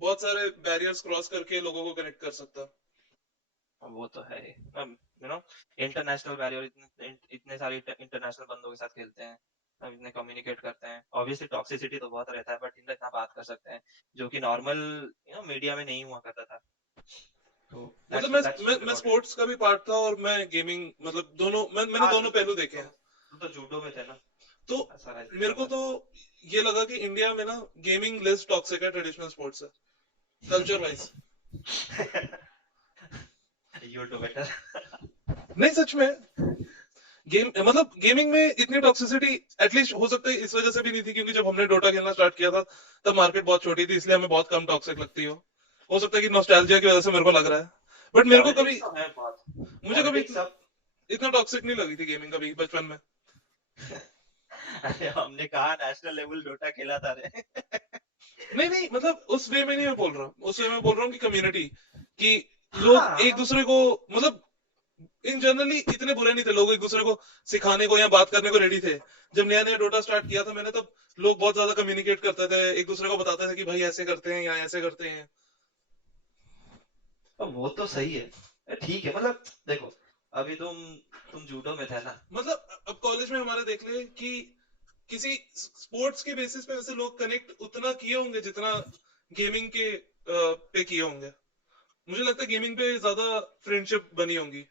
बहुत सारे बैरियर्स क्रॉस करके लोगों को कनेक्ट कर सकता है। वो तो है, यू नो इंटरनेशनल बैरियर, इतने सारे इंटरनेशनल बंदों के साथ खेलते हैं, हम इतने कम्युनिकेट करते हैं, ऑब्वियसली टॉक्सिसिटी तो बहुत रहता है, बट इतना बात कर सकते हैं जो कि नॉर्मल मीडिया में नहीं हुआ करता था। तो मतलब दैट्स गुड मैं अबाउट इट। स्पोर्ट्स का भी पार्ट था और मैं गेमिंग, मतलब दोनों मैंने हाँ दोनों पहलू देखे हैं। तुम तो जूडो में थे ना, तो ऐसा मेरे ऐसा को तो ये लगा कि इंडिया में ना गेमिंग लेस टॉक्सिक है ट्रेडिशनल स्पोर्ट्स से, culture wise. You do better. नहीं सच में, गेम मतलब गेमिंग में इतनी टॉक्सिसिटी एटलीस्ट हो सकता है इस वजह से भी नहीं थी, क्योंकि जब हमने डोटा खेलना स्टार्ट किया था तब मार्केट बहुत छोटी थी, इसलिए हमें बहुत कम टॉक्सिक लगती हो सकता है कि नॉस्टैल्जिया की वजह से मेरे को लग रहा है, बट मेरे को पॉलिटिक्स कभी तो है बहुत, मुझे कभी पॉलिटिक्स सब। इतना टॉक्सिक नहीं लगी थी गेमिंग कभी बचपन में। अरे हमने कहा नेशनल लेवल डोटा खेला था रे। नहीं नहीं मतलब उस वे में नहीं मैं बोल रहा हूँ, उस वे में बोल रहा हूँ कि कम्युनिटी, कि लोग एक हाँ दूसरे को मतलब इन जनरली इतने बुरे नहीं थे, लोग एक दूसरे को सिखाने को या बात करने को रेडी थे। जब नया नया डोटा स्टार्ट किया था मैंने, तब लोग बहुत ज्यादा कम्युनिकेट करते थे, एक दूसरे को बताते थे कि भाई ऐसे करते हैं या ऐसे करते हैं। वो तो सही है, ठीक है, मतलब देखो अभी तुम जूडो में थे ना। मतलब अब कॉलेज में हमारे देख ले कि किसी स्पोर्ट्स के बेसिस पे वैसे लोग कनेक्ट उतना किए होंगे जितना गेमिंग के पे किए होंगे। मुझे लगता है गेमिंग पे ज्यादा फ्रेंडशिप बनी होंगी।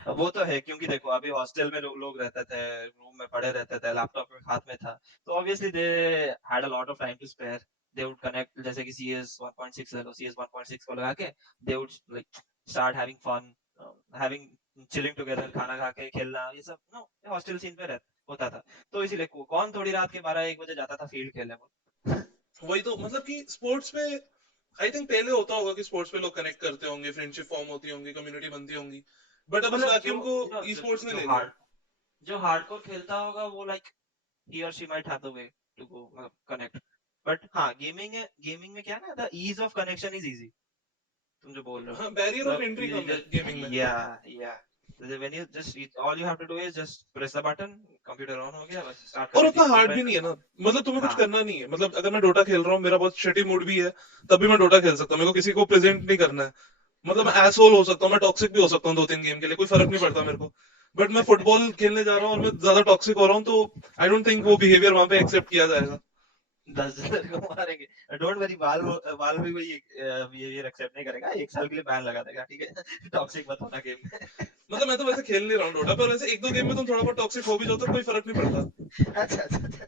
वो तो है क्योंकि देखो अभी हॉस्टल में लोग रहते थे, रूम में पड़े रहते थे, लैपटॉप हाथ में था, तो obviously they had a lot of time to spare, they would connect, जैसे कि CS 1.6 ले लो, CS 1.6 को लगा के they would like start having fun, having chilling together, खाना खा के खेलना, ये सब नो हॉस्टल सीन पे होता था। तो इसीलिए कौन थोड़ी रात के 12-1 बजे जाता था फील्ड खेलने को। वही तो मतलब कि स्पोर्ट्स में आई थिंक पहले होता होगा कि स्पोर्ट्स पे लोग कनेक्ट करते होंगे, फ्रेंडशिप फॉर्म होती होंगी, कम्युनिटी बनती होंगी, बट अब उस मतलब जो वैक्यूम को यू नो ई स्पोर्ट्स ने जो ले लिया। हार्ड जो हार्डकोर खेलता होगा वो like he or she might have the way to go connect, but हाँ गेमिंग में क्या है ना, the ease of connection is easy, तुम जो बोल रहे हो, हाँ बैरियर ऑफ मतलब एंट्री you कम है just गेमिंग में। yeah when you just all you have to do is just press the button, computer on हो गया, बस स्टार्ट और करके उतना टीम हार्ड भी इनवाइट नहीं है करना। ना, मतलब तुम्हें कुछ हाँ करना नहीं है, मतलब अगर मैं डोटा खेल रहा हूँ, मेरा बहुत शटी मूड भी है, तब भी मैं डोटा खेल सकता हूँ, मेरे को किसी को प्रेजेंट नहीं करना है। मतलब मैं एसोल हो सकता हूँ, मैं टॉक्सिक भी हो सकता हूँ 2-3 गेम के लिए, कोई फर्क नहीं पड़ता मेरे को। बट मैं फुटबॉल खेलने जा रहा हूँ और मैं ज्यादा टॉक्सिक हो रहा हूँ, तो आई डोंट थिंक वो बिहेवियर वहां पे एक्सेप्ट किया जाएगा। 10 जनवरी को मारेंगे। डोंट वरी, बाल भी वही बिहेवियर एक्सेप्ट नहीं करेगा, 1 साल के लिए बैन लगा देगा, ठीक है। टॉक्सिक मत होना गेम में। मतलब मैं तो वैसे खेल नहीं रहा हूँ डोटा, पर वैसे एक दो गेम में तुम थोड़ा बहुत टॉक्सिक हो भी जाओ तो कोई फर्क नहीं पड़ता। अच्छा अच्छा अच्छा।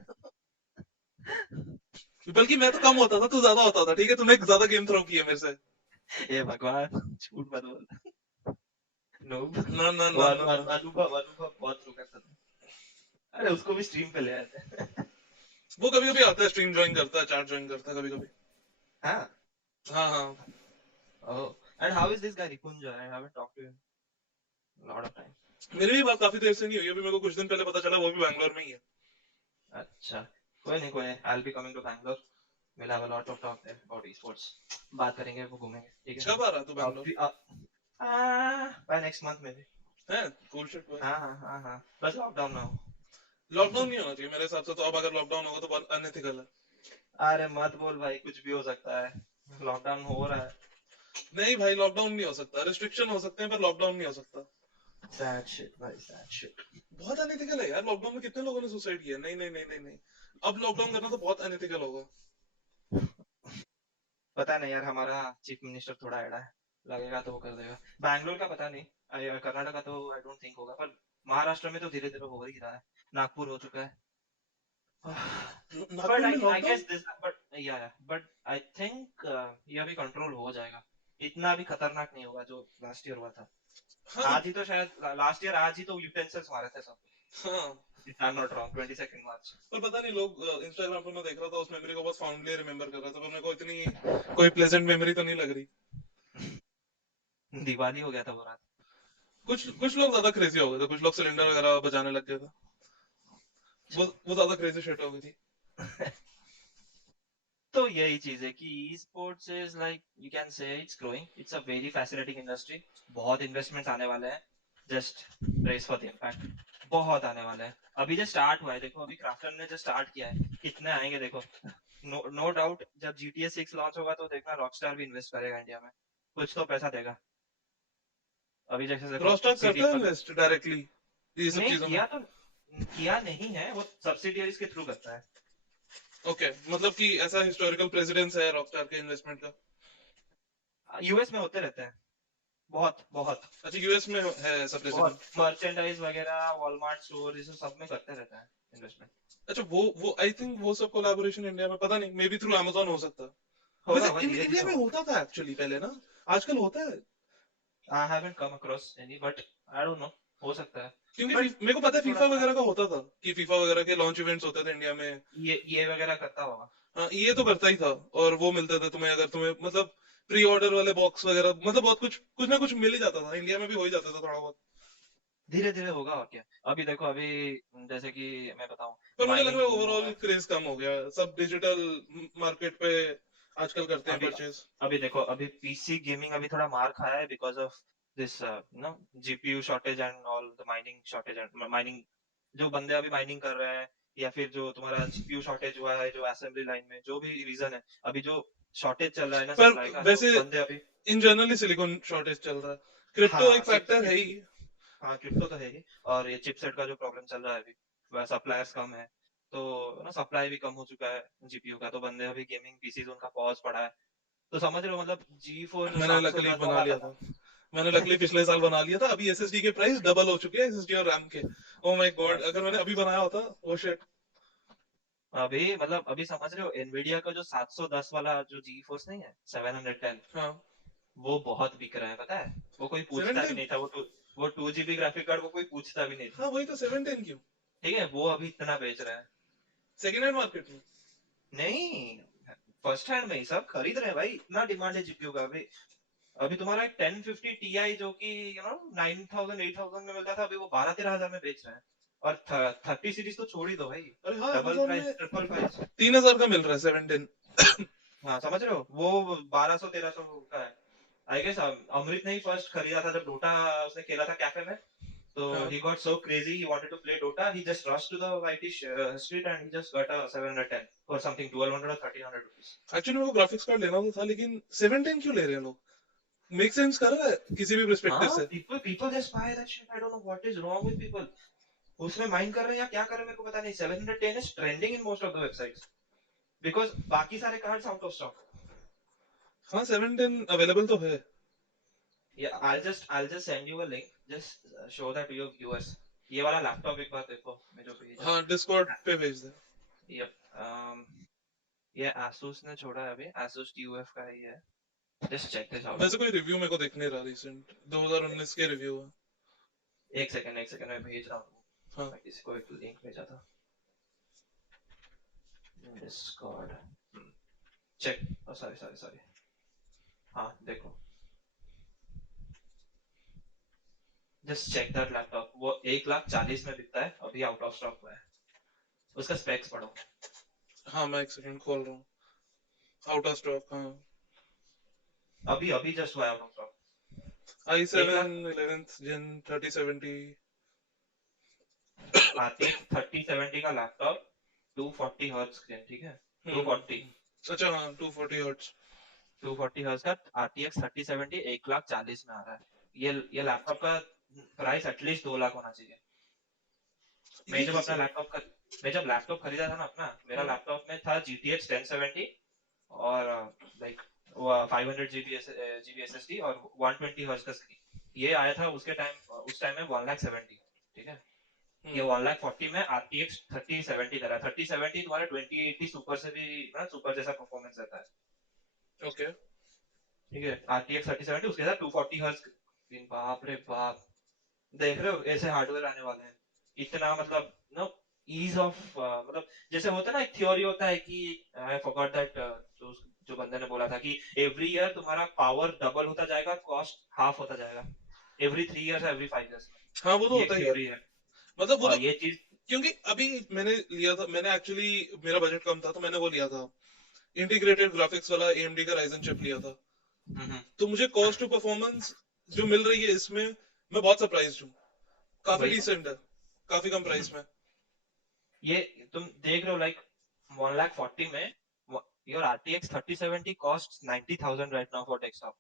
बल्कि मैं तो कम होता था, तू ज्यादा होता था, ठीक है, तूने ज्यादा गेम थ्रो किया मेरे से। ये भगवान, झूठ मत बोल। नूब। ना ना वो ना ना ना। अनुभव अनुभव बहुत शुरू करता था। अरे उसको भी स्ट्रीम पे ले आए थे। वो कभी कभी आता है, स्ट्रीम ज्वाइन करता है, चैट ज्वाइन करता है कभी कभी। हाँ। हाँ हाँ। Oh, and how is this guy Ripunja? I haven't talked to him a lot of time. मेरी भी बात काफी देर से नहीं हुई, अभी मेरे को कुछ दिन पहले पता चला वो भी बैंगलोर में ही है। अच्छा, कोई नहीं, I'll be coming to Bangalore. We'll have a lot of talk there about esports. बात करेंगे, वो घूमेंगे, ठीक है। कब आ रहा है तू अब बैंगलोर? भी by next month maybe. है कूल शिट भाई। हाँ, बस लॉकडाउन ना हो। लॉकडाउन नहीं होना चाहिए मेरे हिसाब से तो, अब अगर लॉकडाउन होगा तो बहुत अनएथिकल है। अरे मत बोल भाई, कुछ भी हो सकता है। लॉकडाउन हो रहा है। नहीं भाई, लॉकडाउन नहीं हो सकता, रिस्ट्रिक्शन हो सकते हैं पर लॉकडाउन नहीं हो सकता। Sad shit भाई, sad shit. बहुत अनएथिकल है यार, लॉकडाउन में कितने लोगों ने सुसाइड किया। नहीं नहीं नहीं नहीं नहीं, अब लॉकडाउन करना तो बहुत अनएथिकल होगा। पता नहीं यार, हमारा चीफ मिनिस्टर थोड़ा एड़ा है। लगेगा तो वो कर देगा। बैंगलोर का पता नहीं। कर्नाटका तो आई डोंट थिंक होगा, पर महाराष्ट्र में तो धीरे धीरे हो ही रहा है। नागपुर हो चुका है। बट नागपुर में आई लॉकडाउन? गेस दिस बट या बट आई थिंक ये अभी कंट्रोल हो जाएगा। इतना भी खतरनाक नहीं होगा जो लास्ट ईयर हुआ था। हाँ आज ही तो शायद लास्ट ईयर आज ही तो यूटेंसिल्स मारे थे सब। हाँ। If I am not wrong, 22 मार्च। पर पता नहीं, लोग इंस्टाग्राम पर मैं देख रहा था, उस मेमोरी को बहुत फाउंडली रिमेम्बर कर रहा था, पर मेरे को इतनी कोई प्लेजेंट मेमोरी तो नहीं लग रही। दिवाली हो गया था वो रात। कुछ कुछ लोग ज्यादा क्रेजी हो गए थे, कुछ लोग सिलेंडर वगैरह बजाने लग गए थे। वो ज्यादा क्रेजी शिट हो गई थी। तो यही चीज है कि e sports is like you can say it's growing, it's a very fascinating industry. बहुत इन्वेस्टमेंट्स आने वाले हैं। Just race for the impact. बहुत आने वाले हैं। अभी जो स्टार्ट हुआ है देखो, अभी क्राफ्टन ने जो स्टार्ट किया है, कितने आएंगे देखो। नो डाउट जब GTA 6 लॉन्च होगा तो देखना रॉकस्टार भी इन्वेस्ट करेगा इंडिया में। कुछ तो पैसा देगा। अभी जैसे देखो रॉस्टर सिटी करता है मतलब। इन्वेस्ट डायरेक्टली ये सब नहीं चीजों में? किया तो किया नहीं है, वो सब्सिडियरीज के थ्रू करता है। ओके, मतलब कि ऐसा हिस्टोरिकल प्रेसिडेंस है रॉकस्टार के इन्वेस्टमेंट का? यूएस में होते रहते हैं। बहुत बहुत अच्छा, यूएस में है ऐसा बहुत प्रेसिडेंट? मर्चेंडाइज वगैरह, वॉलमार्ट स्टोर, ये सब में करते रहता है इन्वेस्टमेंट। अच्छा, वो आई थिंक वो सब कोलैबोरेशन इंडिया में पता नहीं, मे बी थ्रू अमेजोन हो सकता है। होगा वैसे होगा, धीरे इंडिया धीरे में होगा। होता था एक्चुअली पहले ना, आजकल होता है? I haven't come across any, but I don't know. हो सकता है। क्योंकि बट मेरे को पता है थोड़ा फीफा सा वगैरह का होता था, कि फीफा वगैरह के लॉन्च इवेंट्स होते थे इंडिया में। ये वगैरह करता होगा। हाँ, ये तो करता ही था। और वो मिलते थे तुम्हें, अगर तुम्हें मतलब प्री ऑर्डर वाले बॉक्स वगैरह, मतलब बहुत कुछ कुछ ना कुछ मिल ही जाता था, इंडिया में भी हो ही जाता था थोड़ा बहुत। धीरे धीरे होगा और क्या। अभी देखो, अभी जैसे कि मैं बताऊं, पर मुझे लग रहा माइनिंग है बूम हो रहा ओवरऑल है। क्रेज कम हो गया, सब डिजिटल मार्केट पे आजकल करते हैं अभी परचेज। अभी देखो, अभी पीसी गेमिंग अभी थोड़ा मार खाया है because of this no GPU shortage and all the mining shortage and mining. जो बंदे अभी माइनिंग कर रहे हैं, या फिर जो तुम्हारा जीपीयू शॉर्टेज हुआ है जो असेंबली लाइन में, जो भी रीजन है, अभी जो शॉर्टेज चल रहा है ना पर सप्लाई का, तो वैसे बंदे अभी। इन जनरली सिलिकॉन शॉर्टेज चल रहा है, क्रिप्टो हाँ एक फैक्टर है ही। हाँ, क्रिप्टो तो है ही। और ये चिपसेट का जो प्रॉब्लम चल रहा है अभी, सप्लायर्स कम है। तो ना सप्लाई भी कम हो चुका है जीपीयू का, तो बंदे अभी गेमिंग पीसीज उनका पॉज पड़ा है। तो समझ रहे हो, मतलब जी फोर जो मैंने सात सौ लकली दस बना वाला लिया आता था। था। मैंने लकली पिछले साल बना लिया था, अभी एसएसडी के प्राइस डबल हो चुके हैं, एसएसडी और रैम के। ओ माय गॉड, भाई अगर मैंने अभी साहब, बनाया होता, ओ शिट। अभी मतलब अभी समझ रहे हो, एनवीडिया का जो 710 वाला जो जी फोर्स नहीं है, 710, हाँ। वो बहुत बिक रहा है पता है। वो कोई पूछता भी 17? नहीं था, वो 2 GB ग्राफिक कार्ड को कोई पूछता भी नहीं था। हाँ वही तो, 17 क्यों? ठीक है, वो अभी इतना बेच रहा है। सेकेंड हैंड मार्केट में? नहीं, फर्स्ट हैंड में ही सब खरीद रहे हैं भाई, इतना डिमांड है जीपीयू का अभी। अभी तुम्हारा एक 1050 Ti जो कि 9000 8000 में मिलता था, अभी वो 12-13 हजार में बेच रहे हैं। और 30 सीरीज तो छोड़ ही दो भाई। अरे हाँ, डबल अमेजोन प्राइस, में ट्रिपल प्राइस। 3000 का मिल रहा है 17। हाँ समझ रहे हो, वो 1200-1300 का है। आई गेस अमृत ने ही फर्स्ट खरीदा था जब डोटा उसने खेला था कैफे में। तो हाँ। he got so crazy, he wanted to play Dota, he just rushed to the IT street and he just got a 710 for something 1200 or 1300 rupees. Actually मेरे को ग्राफिक्स कार्ड लेना तो था, लेकिन 17 क्यों ले रहे हैं लोग? मेक सेंस कर रहा है किसी भी पर्सपेक्टिव हाँ, से? people just buy that shit. I don't know what is wrong with people. उसमें माइन कर रहे हैं या क्या कर रहे हैं मेरे को पता नहीं। 710 is trending in most of the websites. Because बाकी सारे कार्ड्स आउट ऑफ स्टॉक। हाँ 710 अवेलेबल तो है। Yeah, I'll just send you a link. Just show that to your viewers. ये वाला लैपटॉप एक बार देखो मैं जो भेजा। हाँ डिस्कॉर्ड पे भेज दे। Yep. ये Asus ने छोड़ा है अभी, Asus TUF का ही है। Just check this out. वैसे कोई रिव्यू मेरे को दिख नहीं रहा रिसेंट 2019 के रिव्यू है। एक सेकंड मैं भेज रहा हूँ। हाँ मैं किसी को एक लिंक भेजा था डिस्कॉर्ड। चेक। सॉरी। हाँ देखो, जस्ट चेक दैट लैपटॉप। वो 1,40,000 में बिकता है, अभी आउट ऑफ स्टॉक हुआ है। उसका स्पेक्स पढ़ो। हाँ मैं एक सेकंड खोल रहा हूँ। आउट ऑफ स्टॉक हाँ। अभी जस्ट हुआ है out of stock. i7 1,00,000 11th gen 3070 RTX 3070 का लैपटॉप 240 हर्ट्ज स्क्रीन, ठीक है। 240 अच्छा हाँ 240 हर्ट्ज 240 हर्ट्ज का RTX 3070 1,40,000 में आ रहा है। ये लैपटॉप का प्राइस एटलीस्ट 2 लाख होना चाहिए। मैं जब लैपटॉप खरीदा था ना अपना, मेरा लैपटॉप में था GTX 1070 और लाइक 500 GB SSD और 120 हर्ट्ज का स्क्रीन। ये आया था उस टाइम में 1,70,000, ठीक है। ये 1,40,000 में RTX 3070 दे रहा है। 3070 तुम्हारे 2080 सुपर से भी सुपर जैसा परफॉर्मेंस देता है। ओके ठीक है, RTX 3070 उसके साथ 240 हर्ट्ज स्क्रीन। बाप रे बाप, देख रहे हो ऐसे हार्डवेयर आने वाले हैं। इतना मतलब नो ईज ऑफ मतलब जैसे होता है ना, एक थ्योरी होता है कि आई फॉरगॉट दैट, जो बंदे ने बोला था कि एवरी ईयर तुम्हारा पावर डबल होता जाएगा, कॉस्ट हाफ होता जाएगा। एवरी 3 इयर्स एवरी 5 इयर्स में। हाँ वो तो ये होता ही है। थ्योरी है। मतलब वो तो और ये चीज क्योंकि अभी मैंने एक्चुअली मेरा बजट कम था तो मैंने वो लिया था इंटीग्रेटेड ग्राफिक्स वाला AMD का Ryzen चिप लिया था। तो मुझे कॉस्ट टू परफॉर्मेंस जो मिल रही है इसमें मैं बहुत सरप्राइज हूँ। काफी वही तो डिसेंट है काफी कम प्राइस में। ये तुम देख रहे हो लाइक 1,40,000 में your RTX 3070 cost 90,000 right now for desktop.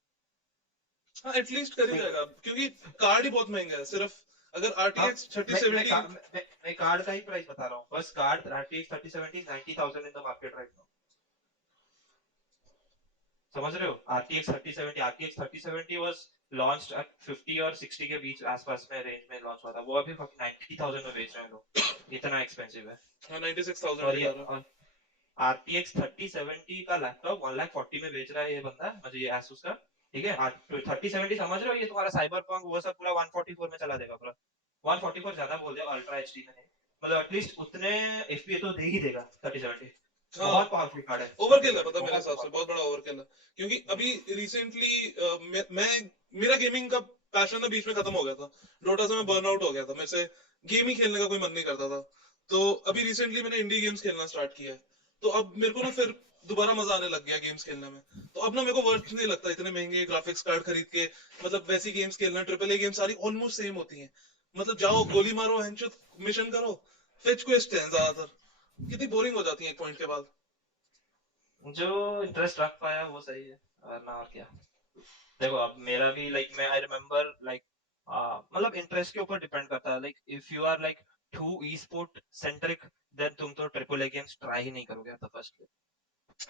हाँ एटलीस्ट कर ही जाएगा क्योंकि कार्ड ही बहुत महंगा है। सिर्फ अगर हाँ, RTX 3070 मैं कार्ड का ही प्राइस बता रहा हूँ। बस card RTX 3070 is 90,000 in the market right now. समझ रहे हो? RTX 3070 was launched at 50 और 60 के बीच आसपास में रेंज में लॉन्च हुआ था। वो अभी 90,000 में बेच रहे हैं लोग। इतना एक्सपेंसिव है। हाँ 96,000 और दिखा रहा। RTX 3070 का लैपटॉप 1,40,000 में बेच रहा है ये बंदा, मतलब ये Asus का। ठीक है, 3070 समझ रहे हो? ये तुम्हारा साइबरपंक वो सब पूरा 144 में चला देगा पूरा। 144 ज्यादा बोल दिया, अल्ट्रा HD में नहीं। मतलब एटलीस्ट उतने FPS तो दे ही देगा 3070। हाँ बहुत पावरफुल कार्ड है ओवरकिल है 3070, पता मेरे बहुत हिसाब से बहुत। बहुत बड़ा ओवरकिल है। क्योंकि अभी रिसेंटली मेरा गेमिंग का पैशन ना बीच में खत्म हो गया था। डोटा से मैं बर्न आउट हो गया था। मेरे से गेम ही खेलने का कोई मन नहीं करता था। तो अभी रिसेंटली मैंने इंडी गेम्स खेलना स्टार्ट किया है। तो अब मेरे को ना फिर दोबारा मजा आने लग गया गेम्स खेलने में। तो अब ना मेरे को वर्थ नहीं लगता इतने महंगे ग्राफिक्स कार्ड खरीद के। मतलब वैसी गेम्स खेलना AAA गेम सारी ऑलमोस्ट सेम होती हैं। मतलब जाओ गोली मारो हैंडशॉट मिशन करो फेच क्वेस्ट है ज्यादातर। कितनी बोरिंग हो जाती है एक पॉइंट के बाद। जो इंटरेस्ट रख पाया वो सही है, वरना और क्या। देखो अब मेरा भी लाइक मैं आई रिमेम्बर लाइक मतलब इंटरेस्ट के ऊपर डिपेंड करता है। Like if you are like to e sport centric, then तुम तो ट्रिपल ए गेम्स ट्राई ही नहीं करोगे द फर्स्ट।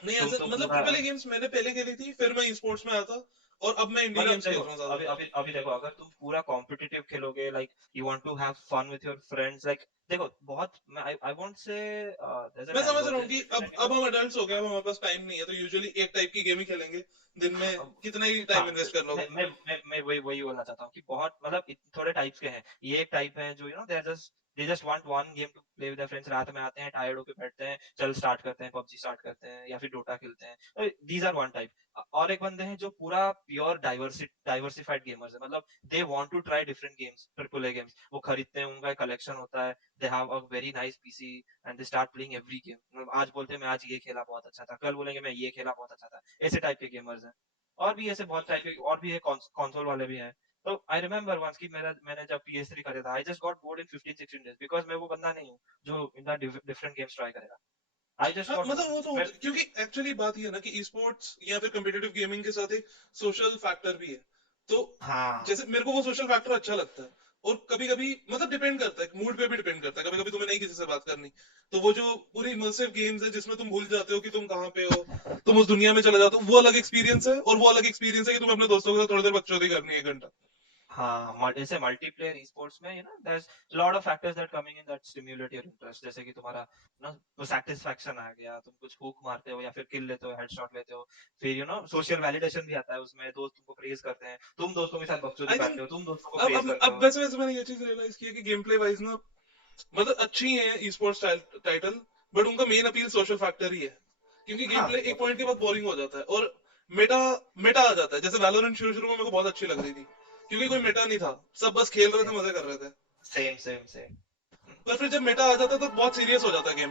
नहीं तुम ऐसा तो मतलब पूरा AAA गेम्स मैंने पहले खेली थी फिर मैं स्पोर्ट्स में आया था। और अब मैं इंडी मतलब गेम्स खेल देखो रहा हूँ ज्यादा। अभी देखो, अगर तुम पूरा कॉम्पिटिटिव खेलोगे, like you want to have fun with your friends, like देखो बहुत I won't say there is a मैं समझ रहा हूँ कि डाइवर्जेंस अब हम अडल्ट हो गए अब हमारे पास टाइम नहीं है तो यूजुअली एक टाइप की गेम ही खेलेंगे। दिन में हाँ, कितना ही हाँ, टाइम इन्वेस्ट कर लोगे। मैं वही बोलना चाहता हूँ कि बहुत मतलब थोड़े टाइप्स के हैं। ये एक टाइप है जो they just want one game to play with their friends. रात में आते हैं, टायर्ड होके बैठते हैं, चल स्टार्ट करते हैं, पबजी स्टार्ट करते हैं या फिर डोटा खेलते हैं। These are one type. और एक बंदे हैं जो पूरा प्योर डाइवर्सिफाइड गेमर्स है। मतलब they want to try different games, triple A games. वो खरीदते हैं, उनका कलेक्शन होता है। They have a very nice PC and they start playing every game. मतलब आज बोलते हैं मैं आज ये खेला बहुत अच्छा था, कल बोलेंगे मैं ये खेला बहुत अच्छा था। ऐसे टाइप के गेमर्स हैं। और भी ऐसे बहुत टाइप के और भी है, कंसोल वाले भी हैं। तो आई रिमेम्बर वंस कि मैंने जब PS3 खरीदा, I just got bored in 15-16 days, because मैं वो बंदा नहीं हूँ जो इन डिफरेंट गेम्स ट्राई करेगा। आई जस्ट हाँ गॉट मतलब वो तो बोर्ड। क्योंकि एक्चुअली बात ये है ना कि स्पोर्ट्स या फिर कम्पिटिटिव गेमिंग के साथ एक सोशल फैक्टर भी है। तो हाँ जैसे मेरे को वो सोशल फैक्टर अच्छा लगता है। और कभी कभी मतलब डिपेंड करता है मूड पे भी डिपेंड करता है। कभी कभी तुम्हें नहीं किसी से बात करनी। तो वो जो पूरी इमर्सिव गेम्स है जिसमें तुम भूल जाते हो कि तुम कहाँ पे हो, तुम उस दुनिया में चले जाते हो, वो अलग एक्सपीरियंस है। और वो अलग एक्सपीरियंस है कि तुम्हें अपने दोस्तों के साथ थोड़ी देर बकचोदी करनी है 1 घंटा। हाँ, जैसे मल्टीप्लेयर ई-स्पोर्ट्स में there's lot of factors that coming in that stimulate your interest, जैसे कि तुम्हारा ना वो satisfaction आ गया, तुम कुछ हुक मारते हो या फिर किल लेते हो, हेडशॉट लेते हो, फिर सोशल वैलिडेशन भी आता है उसमें, दोस्त तुमको प्रेज करते हैं, तुम दोस्तों के साथ बकचोदी आई थिंक काटते हो, तुम दोस्तों को अब प्रेज अब करते अब हो। वैसे वैसे मैंने ये चीज रियलाइज की है कि गेम प्ले वाइज ना, मतलब अच्छी है ई स्पोर्ट्स टाइटल, बट उनका मेन अपील सोशल फैक्टर ही है। क्योंकि गेम हाँ प्ले एक पॉइंट के बाद बोरिंग हो जाता है और मेटा मेटा आ जाता है। जैसे वैलोरेंट शुरू शुरू में मेरे को बहुत अच्छी लग रही थी क्योंकि कोई मेटा नहीं था, सब बस खेल रहे थे, मजे कर रहे थे। Same same same. पर फिर जब मेटा आ जाता है तो बहुत सीरियस हो जाता है गेम।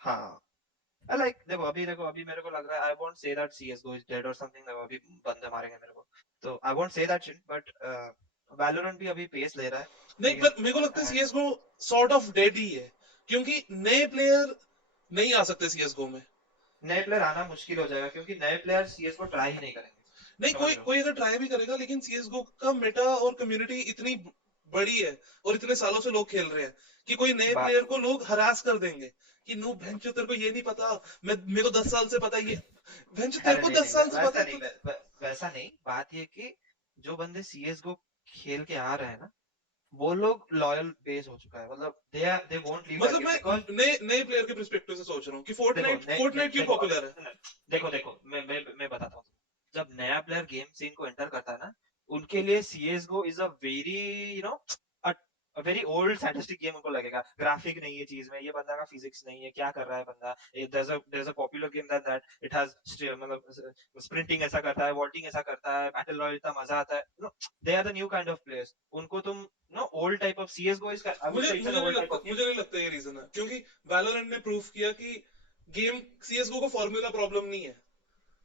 हाँ, देखो अभी मेरे को लग रहा है आई won't say that CSGO is dead और समथिंग, देखो अभी बंदे मारेंगे मेरे को, तो आई won't say that shit, but Valorant भी अभी पेस ले रहा है, नहीं, ठीक है। पर मेरे को लगता है and CSGO sort of dead ही है, क्योंकि नए प्लेयर नहीं आ सकते सीएसगो में। नए प्लेयर आना मुश्किल हो जाएगा क्योंकि नए प्लेयर सीएस को ट्राई ही नहीं करेंगे, नहीं, समझ कोई रहे हो। कोई अगर ट्राई भी करेगा, लेकिन सीएसगो का मेटा और कम्युनिटी इतनी बड़ी है और इतने सालों से लोग खेल रहे हैं कि कोई नए बात प्लेयर तो को लोग हरास कर देंगे कि नो भैंचो, तेरे को ये नहीं पता, मैं मेरे को 10 साल से पता है ये। भैंचो, तेरे अरे को नहीं नहीं 10 साल से पता वैसा है नहीं तो। वैसा नहीं, बात ये कि जो बंदे सीएस को खेल के आ रहे हैं ना, वो लोग लॉयल बेस हो चुका है, मतलब दे वोंट लीव दैट मतलब गेम मैं बिकॉज नए नए प्लेयर के पर्सपेक्टिव से सोच रहा हूँ कि देखो फोर्टनाइट फोर्टनाइट क्यों देखो अगर पॉपुलर है। देखो मैं बताता हूँ, जब नया प्लेयर गेम सीन को एंटर करता है ना, उनके लिए CS:GO is a very a very old statistic game उनको लगेगा, ग्राफिक नहीं है चीज में, ये बंदा का फिजिक्स नहीं है, क्या कर रहा है बंदा, there is a popular game that it has मतलब स्प्रिंटिंग ऐसा करता है, वॉल्टिंग ऐसा करता है, बैटल रॉयल इतना मजा आता है, they are the new kind of players, उनको तुम old type of CS:GO is I would मुझे से इट्स मुझे एन नहीं ओल्ड टाइप लगता, ऑफ गेम। मुझे नहीं लगता ये रीजन है, क्योंकि वैलोरेंट ने प्रूव किया कि गेम सीएसगो को फॉर्मूला प्रॉब्लम नहीं है।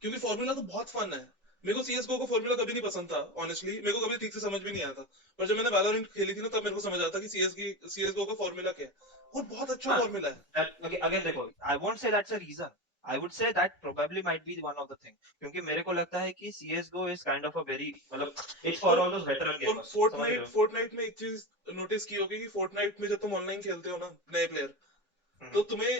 क्योंकि फॉर्मूला तो बहुत फन है। मेरे को सीएसगो का फॉर्मूला कभी नहीं पसंद था, ऑनेस्टली मेरे को कभी ठीक से समझ भी नहीं आया था। पर जब मैंने वैलोरेंट खेली थी ना, तब मेरे को समझ आता कि सीएसगो का फॉर्मूला क्या है। और बहुत अच्छा हाँ, फॉर्मूला है। अगेन देखो I won't say that's a reason, I would say that probably might be one of the thing, क्योंकि मेरे को लगता है कि CS:GO is kind of a very मतलब इट्स फॉर और ऑल दोस वेटरन और गेमर्स, समझ रहे फोर्टनाइट हो। फोर्टनाइट में एक चीज नोटिस की होगी कि फोर्टनाइट में जब तुम ऑनलाइन खेलते हो ना, नए प्लेयर, हम्म तो तुम्हें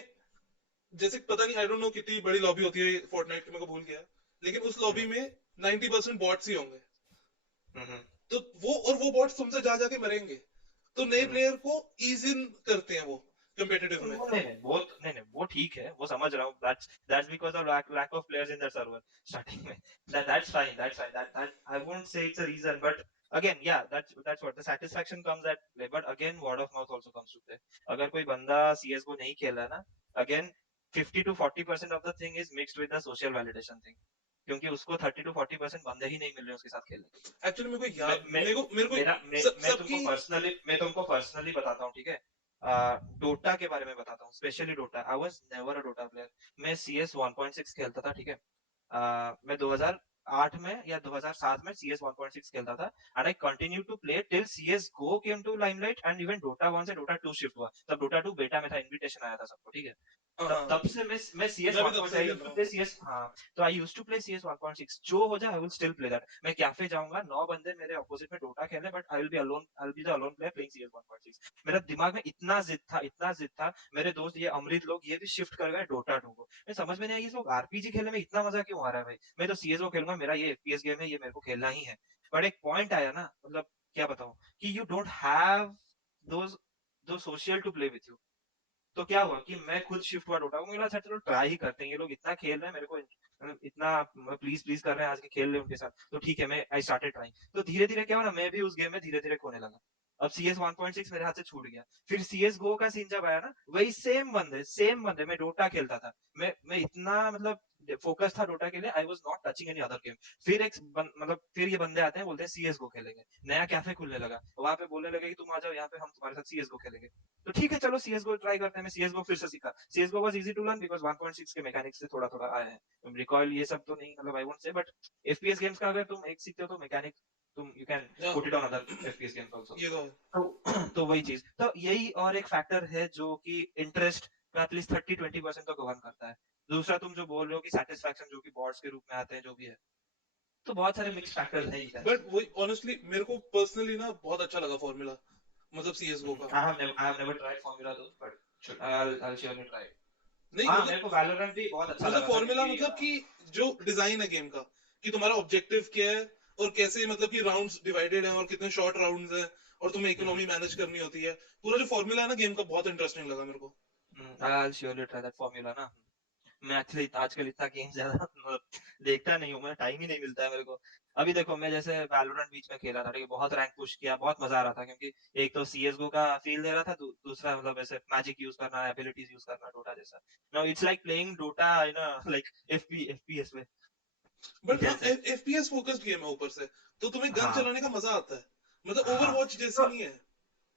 जैसे पता नहीं, आई डोंट नो कितनी बड़ी लॉबी होती है फोर्टनाइट की, मेरे को भूल गया है, लेकिन उस हम्म लॉबी में 90% बॉट्स ही होंगे। हम्म तो वो बॉट्स तुमसे जा जाके मरेंगे। तो नए हम्म प्लेयर को ईज इन करते हैं वो कम्पिटिटिव में। नहीं वो ठीक है, वो समझ रहा हूँ, that's because of lack of players in that server starting में, that's fine that I won't say it's a reason, but again yeah that's what the satisfaction comes at play, but again word of mouth also comes to play. अगर कोई बंदा CS:GO नहीं खेल रहा है ना, again 50 to 40% of the thing is mixed with the social validation thing, क्योंकि उसको 30 to 40% बंदे ही नहीं मिल रहे उसके साथ खेलने के एक्चुअली मेरे को लिए। याद, मेरे को मैं सबकी। तुमको पर्सनली बताता हूँ, ठीक है। डोटा के बारे में बताता हूँ, specially Dota, I was never a Dota player. मैं CS 1.6 खेलता था, ठीक है। मैं 2008 में या 2007 में CS 1.6 खेलता था, and I continue to play till CS GO came to limelight, and even Dota 1 से डोटा 2 शिफ्ट हुआ, तब डोटा 2 बेटा में था, इनविटेशन आया था सबको, ठीक है। हाँ तब हाँ, तब से मैं CS मैं भी तब 1. से I खेल used रहा to हूँ। play CS, हाँ, तो I used to play CS 1.6, जो हो जाए I will still play that। मैं कैफे जाऊंगा, 9 बंदे मेरे ऑपोजिट में डोटा खेलने, but I will be the alone player playing CS 1.6। मेरा दिमाग में इतना जिद था, मेरे दोस्त ये अमृत लोग ये भी शिफ्ट कर गए डोटा 2 को। मैं समझ में नहीं आई, ये लोग आरपीजी खेलने में इतना मजा क्यों आ रहा है भाई, मैं तो CS:GO खेलूंगा, मेरा ये FPS गेम है, ये मेरे को खेलना ही है। बट एक पॉइंट आया ना, मतलब क्या बताऊं, कि you don't have those though social to play with you. तो क्या हुआ कि मैं खुद शिफ्ट हुआ डोटा को, मुझे लगा अच्छा चलो ट्राई ही करते हैं, ये लोग इतना खेल रहे हैं, मेरे को इतना प्लीज प्लीज कर रहे हैं आज के खेल ले उनके साथ, तो ठीक है, मैं आई स्टार्टेड ट्राइंग। तो धीरे धीरे क्या हुआ ना, मैं भी उस गेम में धीरे धीरे खोने लगा। अब CS 1.6 मेरे हाथ से छूट गया, फिर CS GO का सीन जब आया ना, वही सेम बंदे मैं डोटा खेलता था, मैं इतना मतलब फोकस था डोटा के लिए, I was not touching any other game. फिर मतलब फिर ये बंदे आते हैं, बोलते हैं CS GO खेलेंगे, नया कैफे खुलने लगा, वहां पे बोलने लगे कि तुम आ जाओ यहाँ पे, हम तुम्हारे साथ CS GO खेलेंगे। तो ठीक है चलो CS:GO ट्राई करते हैं, मैं CS:GO फिर से सीखा। CS:GO was easy to learn because 1.6 के मैकेनिक्स से थोड़ा थोड़ा आए हैं, रिकॉइल ये सब तो नहीं, मतलब आई वोंट से, बट FPS गेम्स का अगर तुम एक सीखते हो तो मैकेनिक तुम यू कैन हाँ, put it on other FPS games also. ये तो है। तो तो वही चीज, तो यही और एक फैक्टर है जो कि इंटरेस्ट का एटलीस्ट 30-20% तो गवर्न करता है। दूसरा तुम जो बोल रहे हो कि सेटिस्फैक्शन जो कि बॉट्स के रूप में आते हैं, जो भी है, तो बहुत सारे मिक्स फैक्टर्स हैं, यू कैन से। बट वही ऑनेस्टली मेरे को पर्सनली ना बहुत अच्छा लगा फॉर्मूला, मतलब सीएसगो का। I have never tried Formula 2, but I'll surely try. नहीं हाँ, मतलब मेरे को वैलोरेंट भी बहुत अच्छा मतलब लगा था फॉर्मूला क्योंकि मतलब कि जो डिजाइन है गेम का कि तुम्हारा ऑब्जेक्टिव क्या है और कैसे मतलब कि राउंड्स डिवाइडेड हैं और कितने शॉर्ट राउंड्स हैं और तुम्हें इकोनॉमी मैनेज करनी होती है, पूरा जो फॉर्मूला है ना गेम का बहुत इंटरेस्टिंग लगा मेरे को। I'll surely try that formula ना। मैं एक्चुअली आजकल इतना गेम ज्यादा देखता नहीं हूँ, मैं टाइम ही नहीं मिलता है मेरे को। अभी देखो मैं जैसे वैलोरेंट बीच में खेला था, ठीक है, बहुत रैंक पुश किया, बहुत मजा आ रहा था क्योंकि एक तो सीएसगो का फील दे रहा था, दूसरा मतलब ऐसे मैजिक यूज करना, एबिलिटीज यूज करना डोटा जैसा। Now it's like playing Dota in a like FPS में, यू बट हाँ can say. FPS focused game है ऊपर से, तो तुम्हें गन हाँ चलाने का मजा आता है, मतलब हाँ। ओवरवॉच जैसी तो नहीं है।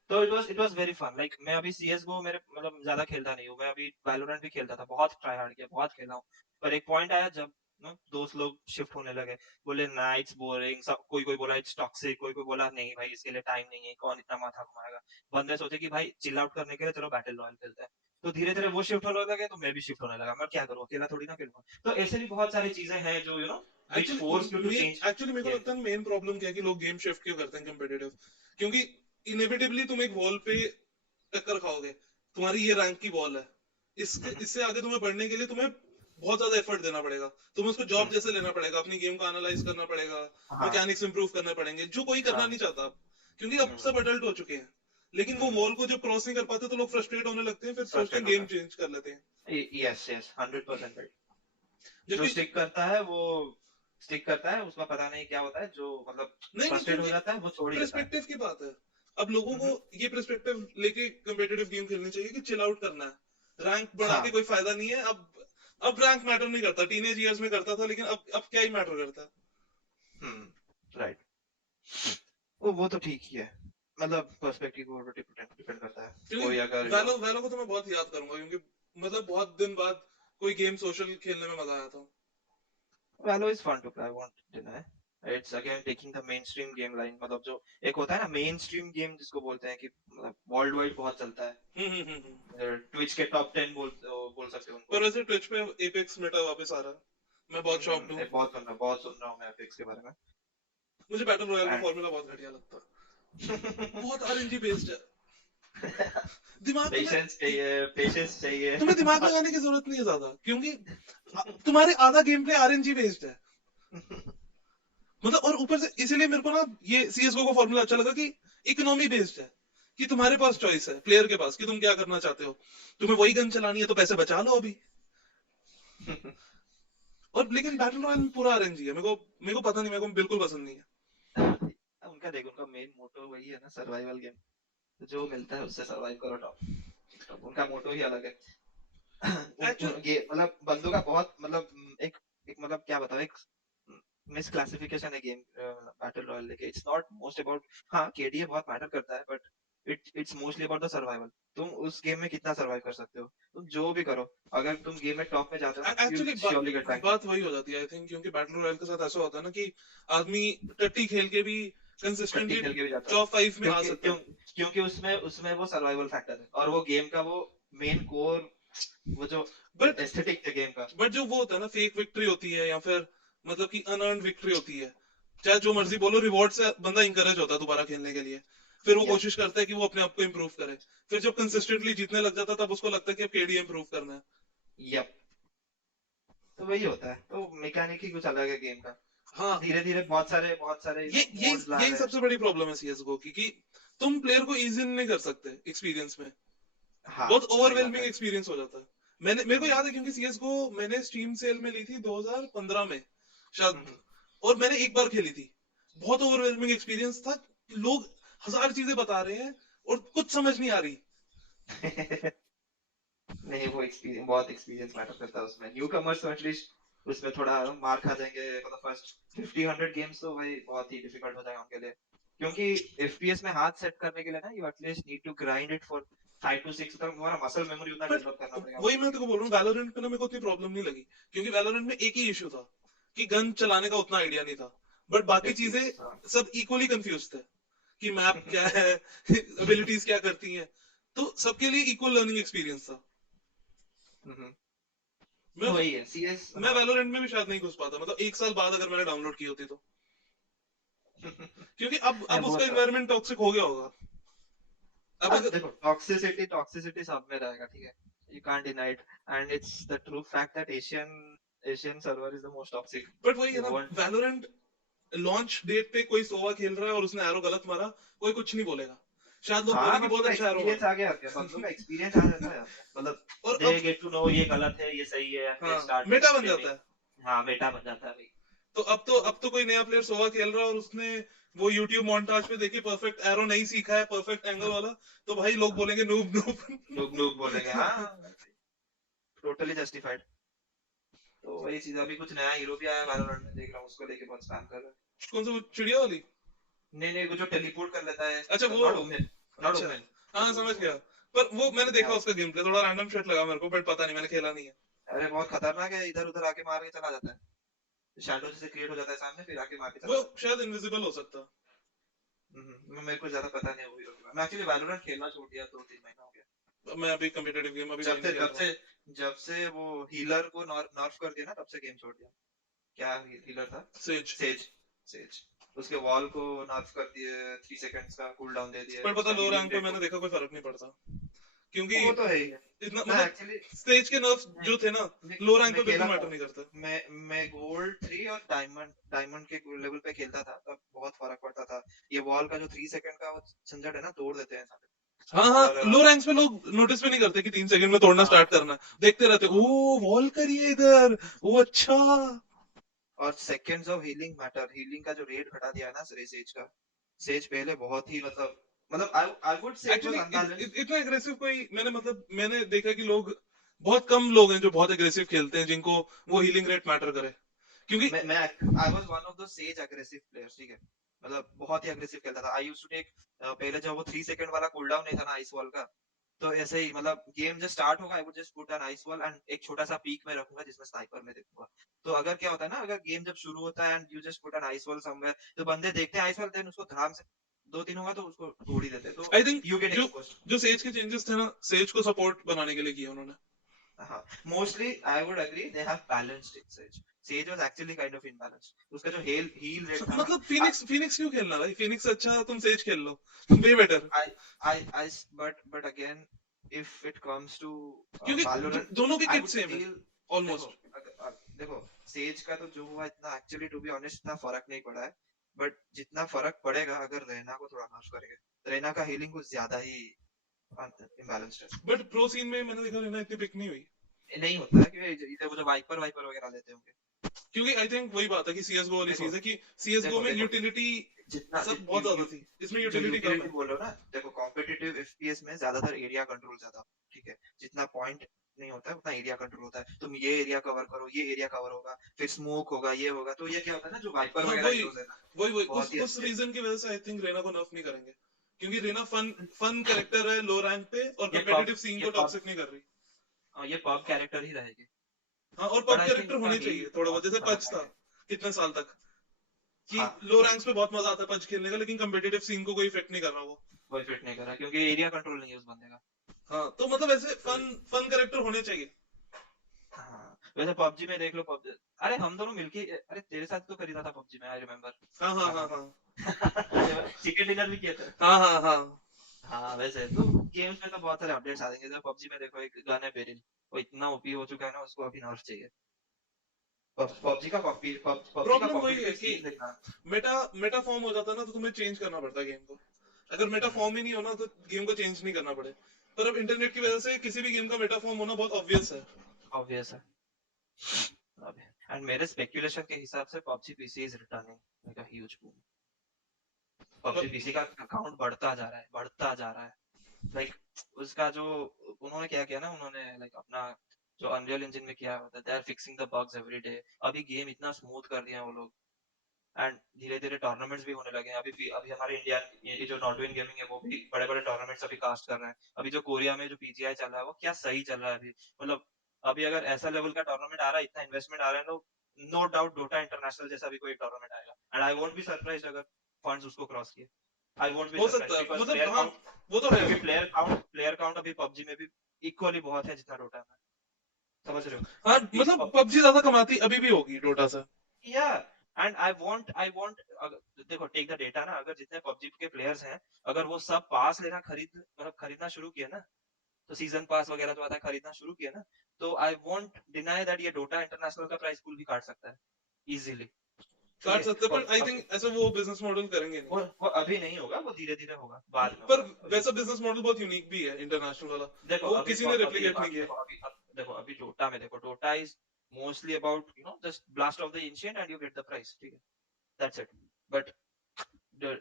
It was very fun, like मैं अभी सीएसगो मेरे मतलब ज्यादा खेलता नहीं हूँ, मैं अभी वैलोरेंट भी खेलता था, बहुत ट्राई हार्ड किया, बहुत खेला हूँ। पर एक पॉइंट आया जब ना दोस्त लोग शिफ्ट होने लगे, बोले ना इट्स बोरिंग, सब कोई कोई बोला इट्स टॉक्सिक, कोई कोई बोला नहीं भाई इसके लिए टाइम नहीं है, कौन इतना माथा घुमाएगा। बंदे सोचे कि भाई चिल आउट करने के लिए चलो बैटल रॉयल खेलते हैं। तो धीरे धीरे वो शिफ्ट होने लगे तो मैं भी शिफ्ट होने लगा, मैं क्या करूँ, अकेला थोड़ी ना खेलूंगा। तो ऐसे भी बहुत सारी चीजें हैं जो which force you to change actually मेरे को गेम। लगता है मेन प्रॉब्लम क्या है कि लोग गेम शिफ्ट क्यों करते हैं कम्पिटिटिव, क्योंकि इनएविटेबली तुम एक वॉल पे टक्कर खाओगे, तुम्हारी ये रैंक की वॉल है, इसके इससे आगे तुम्हें बढ़ने के लिए तुम्हें बहुत ज्यादा एफर्ट देना पड़ेगा, तुम्हें उसको जॉब जैसे लेना पड़ेगा, अपनी गेम को एनालाइज करना पड़ेगा, हाँ। मैकेनिक्स इंप्रूव करने पड़ेंगे, जो कोई करना हाँ। नहीं चाहता अब, क्योंकि अब सब अडल्ट हो चुके हैं। लेकिन वो हम्म। वॉल को जब क्रॉस नहीं कर पाते तो लोग फ्रस्ट्रेट होने लगते हैं, फिर सोचते फ्रस्ट्रेट हैं होता गेम चेंज कर लेते हैं। है, यस यस 100% राइट। जो जबकि स्टिक करता है वो स्टिक करता है, उसका पता नहीं क्या होता है, जो मतलब नहीं नहीं, फ्रस्ट्रेट हो क्योंकि जाता है वो छोड़ ही देता है। पर्सपेक्टिव की बात है। अब लोगों को हम्म। ये पर्सपेक्टिव लेके कम्पिटिटिव गेम खेलनी चाहिए कि चिल आउट करना है, रैंक बढ़ा के हाँ। कोई फायदा नहीं है अब रैंक मैटर नहीं करता, टीनेज ईयर्स में करता था, लेकिन अब क्या ही मैटर करता है। राइट। वो तो ठीक ही है, मतलब पर्सपेक्टिव के ऊपर डिपेंड करता है, क्योंकि कोई अगर वैलो वैलो को तो मैं बहुत याद करूंगा, क्योंकि मतलब बहुत दिन बाद कोई गेम सोशल खेलने में मजा आया था। Valo is fun to play, I won't deny. It's again taking the mainstream game line, मतलब जो एक होता है ना mainstream game जिसको बोलते हैं कि मतलब वर्ल्ड वाइड बहुत चलता हम्म। है, ट्विच के टॉप 10 बोल सकते हैं पर उनको। वैसे ट्विच पे एपेक्स मेटा वापस आ रहा है, मैं बहुत शॉक्ड हूँ। बहुत सुन रहा हूँ मैं एपिक्स के बारे में। मुझे बैटल रॉयल का And फॉर्मूला बहुत घटिया लगता है, बहुत आरएनजी बेस्ड है। दिमाग तुम्हें पेशेंस चाहिए तुम्हें दिमाग बहुत। लगाने की जरूरत नहीं है ज्यादा, क्योंकि तुम्हारे आधा गेम प्ले आरएनजी बेस्ड है, मतलब और ऊपर से इसीलिए मेरे को ना ये सीएसगो का फॉर्मूला अच्छा लगा कि इकोनॉमी बेस्ड है, कि तुम्हारे पास चॉइस है प्लेयर के पास कि तुम क्या करना चाहते हो, तुम्हें वही गन चलानी है तो पैसे बचा लो अभी। और लेकिन बैटल रॉयल में पूरा आरएनजी है, मेरे को पता नहीं, मेरे को बिल्कुल पसंद नहीं उनका मेन मोटो वही है ना, सर्वाइवल गेम, जो मिलता है उससे सर्वाइव करो टॉप, उनका मोटो ही अलग है। है एक्चुअल। ये मतलब बंदों का बहुत मतलब एक एक मतलब क्या बताओ, एक मिस क्लासिफिकेशन है गेम बैटल रॉयल लेके। इट्स नॉट मोस्ट अबाउट, हाँ केडीए बहुत मैटर करता है, but it's mostly about the survival. तुम उस गेम में कितना सर्वाइव कर सकते हो, तुम जो भी करो, अगर तुम गेम में टॉप में जाते हो ना, you will actually surely gate rank. बात वही हो जाती है आई थिंक, क्योंकि बैटल रॉयल के साथ ऐसा होता है ना कि आदमी टट्टी खेल के भी टट्टी कंसिस्टेंटली खेल के भी जाता है, टॉप 5 में आ क्योंकि सकता है। क्योंकि उसमें उसमें वो सर्वाइवल फैक्टर है, और वो गेम का वो मेन कोर, वो जो बट एस्थेटिक है गेम का। बट जो वो होता है ना फेक विक्ट्री होती है, या फिर मतलब कि अनअर्न्ड विक्ट्री होती है, चाहे जो मर्जी बोलो, रिवॉर्ड से बंदा इंकरेज होता है दोबारा खेलने के लिए, फिर वो यप कोशिश करता है कि वो अपने आप को इम्प्रूव करे, फिर जब यप कंसिस्टेंटली जीतने लग जाता है तब उसको लगता है कि अब केडी इम्प्रूव करना है। यप। तो वही होता है, तो मैकेनिक ही कुछ अलग है गेम का। हाँ, धीरे धीरे बहुत सारे ये मोड्स ला यही रहे हैं। सबसे बड़ी प्रॉब्लम है सीएसगो की, कि तुम प्लेयर को इजी नहीं कर सकते एक्सपीरियंस में, हाँ बहुत सही बात ओवरवेलमिंग है। एक्सपीरियंस हो जाता है। मेरे को याद है क्योंकि सीएस को मैंने स्टीम सेल में ली थी 2015 में शायद, हम्म। और मैंने एक बार खेली थी, बहुत ओवरवेलमिंग एक्सपीरियंस था, लोग हजार चीजें बता रहे हैं और कुछ समझ नहीं आ रही। नहीं, वो एक्सपीरियंस, बहुत एक्सपीरियंस मैटर करता है उसमें, न्यू कमर्स तो एटलीस्ट उसमें थोड़ा मार खा जाएंगे फॉर द फर्स्ट 50-100 गेम्स, तो भाई बहुत ही डिफिकल्ट हो जाएगा उनके लिए, क्योंकि एफपीएस में हाथ सेट करने के लिए ना you at least need to grind it for 5 to 6, तक तुम्हारा मसल मेमोरी उतना बट डेवलप करना पड़ेगा वही भाई। मैं तेको बोल रहा हूँ, वैलोरेंट पे ना मेरे को इतनी प्रॉब्लम नहीं लगी, क्योंकि वैलोरेंट में एक ही इश्यू था कि गन चलाने का उतना आइडिया नहीं था, बट बाकी चीजें एफपीएस सब इक्वली कंफ्यूज थे कि मैप क्या है, एबिलिटीज क्या करती हैं, तो सबके लिए इक्वल लर्निंग एक्सपीरियंस था। मैं वही है सीएस, मैं हाँ। वैलोरेंट में भी शायद नहीं घुस पाता, मतलब एक साल बाद अगर मैंने डाउनलोड की होती तो, क्योंकि अब नहीं, वो उसका तो एनवायरनमेंट टॉक्सिक हो गया होगा। अब हाँ, अगर देखो टॉक्सिसिटी सब में रहेगा, ठीक है, you can't deny it, and it's the true fact that Asian server is the most toxic. But वही है You ना, won't. वैलोरेंट लॉन्च डेट पे कोई सोवा खेल रहा है और उसने एरो गलत मारा, कोई कुछ नहीं बोलेगा, शायद लोग हाँ, बोलेंगे बंदों बहुत का अच्छा एरो एक्सपीरियंस आ मारा। गया, क्या बंदों का एक्सपीरियंस आ जाता है, मतलब और दे अब गेट टू नो ये गलत है, ये सही है, एंड दे हाँ, स्टार्ट मेटा बन फ्लेमिंग. जाता है। हाँ, मेटा बन जाता है भाई. तो तो अब तो कोई नया प्लेयर सोवा खेल रहा है और उसने वो YouTube मोन्टाज पे देखी परफेक्ट एरो नहीं सीखा है, परफेक्ट एंगल वाला, तो भाई लोग बोलेंगे नूब नूब नूब बोलेंगे, हाँ, नूब। Totally justified. तो वही चीज, अभी कुछ नया हीरो भी आया वैलोरेंट में, देख रहा हूँ उसको लेके बहुत स्पैम कर रहा है. कौन सा, वो चिड़िया वाली? नहीं नहीं, वो जो टेलीपोर्ट कर लेता है, अच्छा वो, नॉट ओमेन, नॉट अच्छा ओमेन. हाँ समझ गया। पर वो मैंने देखा हाँ, उसका गेम प्ले, थोड़ा रैंडम शॉट लगा मेरे को, बट पता नहीं, मैंने खेला नहीं है। अरे बहुत खतरनाक है, इधर उधर आके मार के चला जाता है, शैडो जैसे क्रिएट हो जाता है सामने, फिर आके मार के वो चला जाता शायद इनविजिबल हो सकता। है. मेरे को ज्यादा पता नहीं है वो हीरो के बारे में. मैं एक्चुअली वैलोरेंट खेलना छोड़ दिया 2-3 महीना हो गया. मैं अभी कम्पिटिटिव गेम अभी कोई जब नहीं से खेल जब रहा से हूँ। जब से वो हीलर को नर्फ कर दिया ना, तब से गेम छोड़ दिया. क्या हीलर था? सेज। सेज. सेज. उसके वॉल को नर्फ कर दिए, 3 सेकंड्स का कूल डाउन दे दिए, पर पता, उसका लो हीलिंग रैंक पे रेट मैंने को. देखा कोई फर्क नहीं पड़ता, क्योंकि वो तो है ही है. इतना मैं मतलब एक्चुअली स्टेज के नर्व्स मैं जो थे ना, मैं, लो रैंक मैं पे बिल्कुल खेला था. मैटर नहीं करता। मैं गोल्ड 3 और डायमंड के लेवल पे खेलता था, तब बहुत फर्क पड़ता था. ये वॉल का जो 3 सेकंड का वो झंझट है ना, तोड़ देते हैं साले. हाँ हाँ, और लो रैंक्स पे लोग नोटिस भी नहीं करते कि 3 सेकंड में तोड़ना स्टार्ट हाँ, करना है, देखते रहते, हाँ, ओ वॉल करिए इधर, ओ अच्छा। और seconds of healing matter. Healing का जो रेट घटा दिया है ना सेज का. सेज पहले बहुत ही मतलब आई वुड से इट वाज एक्चुअली अनबैलेंस्ड. इतना एग्रेसिव कोई, मैंने देखा कि लोग, बहुत कम लोग हैं जो बहुत एग्रेसिव खेलते हैं जिनको वो हीलिंग रेट मैटर करे, क्योंकि मैं I was one of the sage aggressive players, ठीक है, मतलब बहुत ही एग्रेसिव खेलता था. आई यूज्ड टू टेक, पहले जब वो 3 सेकंड वाला कूलडाउन नहीं था ना आइस वॉल का, तो ऐसे ही मतलब गेम जस्ट स्टार्ट होगा, I would just put an ice wall and एक छोटा सा पीक में रखूंगा जिसमें स्नाइपर में देखूंगा. तो अगर क्या होता है ना, अगर गेम जब शुरू होता है and you just put an ice wall somewhere, तो बंदे देखते हैं आइस वॉल, देन उसको धड़ाम से 2-3 होगा तो उसको तोड़ ही देते हैं, तो आई थिंक यू गेट जो एक्सपोज्ड. जो सेज के चेंजेस थे ना, सेज को सपोर्ट बनाने के लिए किए उन्होंने। हाँ, mostly I would agree they have balanced it. Sage was actually kind of imbalanced. उसका जो हील रेट था ना, मतलब फिनिक्स फिनिक्स क्यों खेलना भाई, फिनिक्स से अच्छा तुम सेज खेल लो, way better. I but again, if it comes to क्योंकि Valorant, दोनों के I किट would सेम है still. देखो, ऑलमोस्ट। देखो, सेज का तो जो हुआ इतना एक्चुअली टू बी ऑनेस्ट इतना फर्क नहीं पड़ा है. बट जितना फर्क पड़ेगा अगर रैना को थोड़ा नर्फ करेंगे, रैना का हीलिंग कुछ ज्यादा ही इम्बैलेंस्ड है. बट प्रो सीन में मैंने देखा लेना इतनी पिक नहीं हुई, नहीं होता है कि इधर वो जो वाइपर वाइपर वगैरह लेते होंगे. क्योंकि आई थिंक वही बात है कि सीएसगो वाली देखो चीज है कि सीएसगो देखो में देखो यूटिलिटी जितना सब बहुत ज्यादा थी, इसमें जो यूटिलिटी कम यूटिलिटी है। बोल रहे हो ना, देखो कॉम्पिटिटिव एफपीएस में ज्यादातर एरिया कंट्रोल ज्यादा, ठीक है, जितना पॉइंट नहीं होता है उतना एरिया कंट्रोल होता है. तुम ये एरिया कवर करो, ये एरिया कवर होगा, फिर स्मोक होगा, ये होगा, तो ये क्या होता है ना, जो वाइपर हाँ वगैरह वही हीरोज है ना, वही बहुत ही उस अच्छे. रीजन की वजह से आई थिंक रेना को नर्फ नहीं करेंगे, क्योंकि रेना फन फन कैरेक्टर है लो रैंक पे, और ये पब कम्पिटिटिव सीन ये को पब टॉक्सिक नहीं कर रही। ये पब कैरेक्टर ही रहेगी. हाँ, और but pub I think character उसका होने हील चाहिए थोड़ा बहुत, बहुत जैसे पच था खतरनाक है. कितने साल तक, कि हाँ, लो वही रैंक्स पे बहुत मजा आता है पच खेलने का, लेकिन कम्पिटिटिव सीन को कोई इफेक्ट नहीं कर रहा वो। वही फिट नहीं कर रहा क्योंकि एरिया कंट्रोल नहीं है उस बंदे का. हाँ, तो मतलब ऐसे तो फन फन कैरेक्टर होने चाहिए। हाँ, वैसे पबजी में देख लो, पबजी, अरे हम दोनों मिलके, अरे तेरे साथ तो खरीदा था पबजी में, आई रिमेम्बर. हाँ हाँ हाँ हाँ. हाँ चिकन डिनर भी किया था. हाँ हाँ हाँ। हाँ, वैसे तो गेम्स में तो बहुत सारे अपडेट्स आ देंगे. जैसे पबजी में देखो, एक गन है बेरिल, वो इतना ओपी हो चुका है ना, उसको अभी नर्फ चाहिए. पबजी का प्रॉब्लम वही है कॉम्पिटिटिव कि सीन देखना. मेटा मेटा फॉर्म हो जाता है ना, तो तुम्हें चेंज करना पड़ता है गेम को। अगर मेटा हम्म, फॉर्म ही नहीं होना तो गेम को चेंज नहीं करना पड़े, पर अब इंटरनेट की वजह से किसी भी गेम का मेटा फॉर्म होना बहुत ऑब्वियस है। ऑब्वियस है. एंड मेरे स्पेकुलेशन के हिसाब से PUBG PC is returning like a huge boom. PUBG PC का अकाउंट बढ़ता जा रहा है, बढ़ता जा रहा है. लाइक उसका जो उन्होंने क्या किया ना, उन्होंने लाइक अपना जो अनरियल इंजन में किया होता है, they are fixing the bugs every day. अभी गेम इतना स्मूथ कर दिया है वो लोग. एंड धीरे धीरे टूर्नामेंट्स भी होने लगे हैं. अभी हमारे इंडिया, ये जो नॉर्डविन गेमिंग है, वो भी बड़े बड़े टूर्नामेंट्स अभी कास्ट कर रहे हैं. अभी जो कोरिया में जो पीजीआई चल रहा है वो क्या सही चल रहा है अभी, मतलब अभी अगर ऐसा लेवल का टूर्नामेंट आ रहा है, इतना इन्वेस्टमेंट आ रहा है, तो नो डाउट डोटा इंटरनेशनल जैसा भी कोई टूर्नामेंट आएगा. And I won't be surprised अगर फंड्स उसको क्रॉस किए. आई वोंट बी हो सकता सरप्राइज्ड है, बिकॉज़ मतलब प्लेयर हाँ, काउंट, वो तो है। क्योंकि प्लेयर काउंट अभी पबजी में भी इक्वली बहुत है जितना डोटा में. समझ रहे हो? हाँ एंड मतलब पबजी ज्यादा कमाती अभी भी होगी डोटा से। या एंड आई वांट देखो टेक द डेटा ना, अगर जितने पबजी के प्लेयर्स हैं, अगर वो सब पास लेना खरीदना शुरू किया ना, तो सीजन पास वगैरह जो आता है खरीदना शुरू किया ना, तो आई वोंट डिनाई दैट ये डोटा इंटरनेशनल का प्राइस पूल भी काट सकता है इजीली। ठीक काट है, सकते हैं, और पर आई थिंक ऐसा वो बिजनेस मॉडल करेंगे नहीं। वो अभी नहीं होगा, वो धीरे धीरे होगा, बाद में पर होगा अभी। वैसा बिजनेस मॉडल बहुत यूनिक भी है इंटरनेशनल वाला, देखो वो अभी किसी ने अभी रेप्लिकेट नहीं किया। देखो अभी देखो अभी डोटा में देखो, Dota is mostly about just blast off the ancient and you get the price, ठीक है, दैट्स इट। बट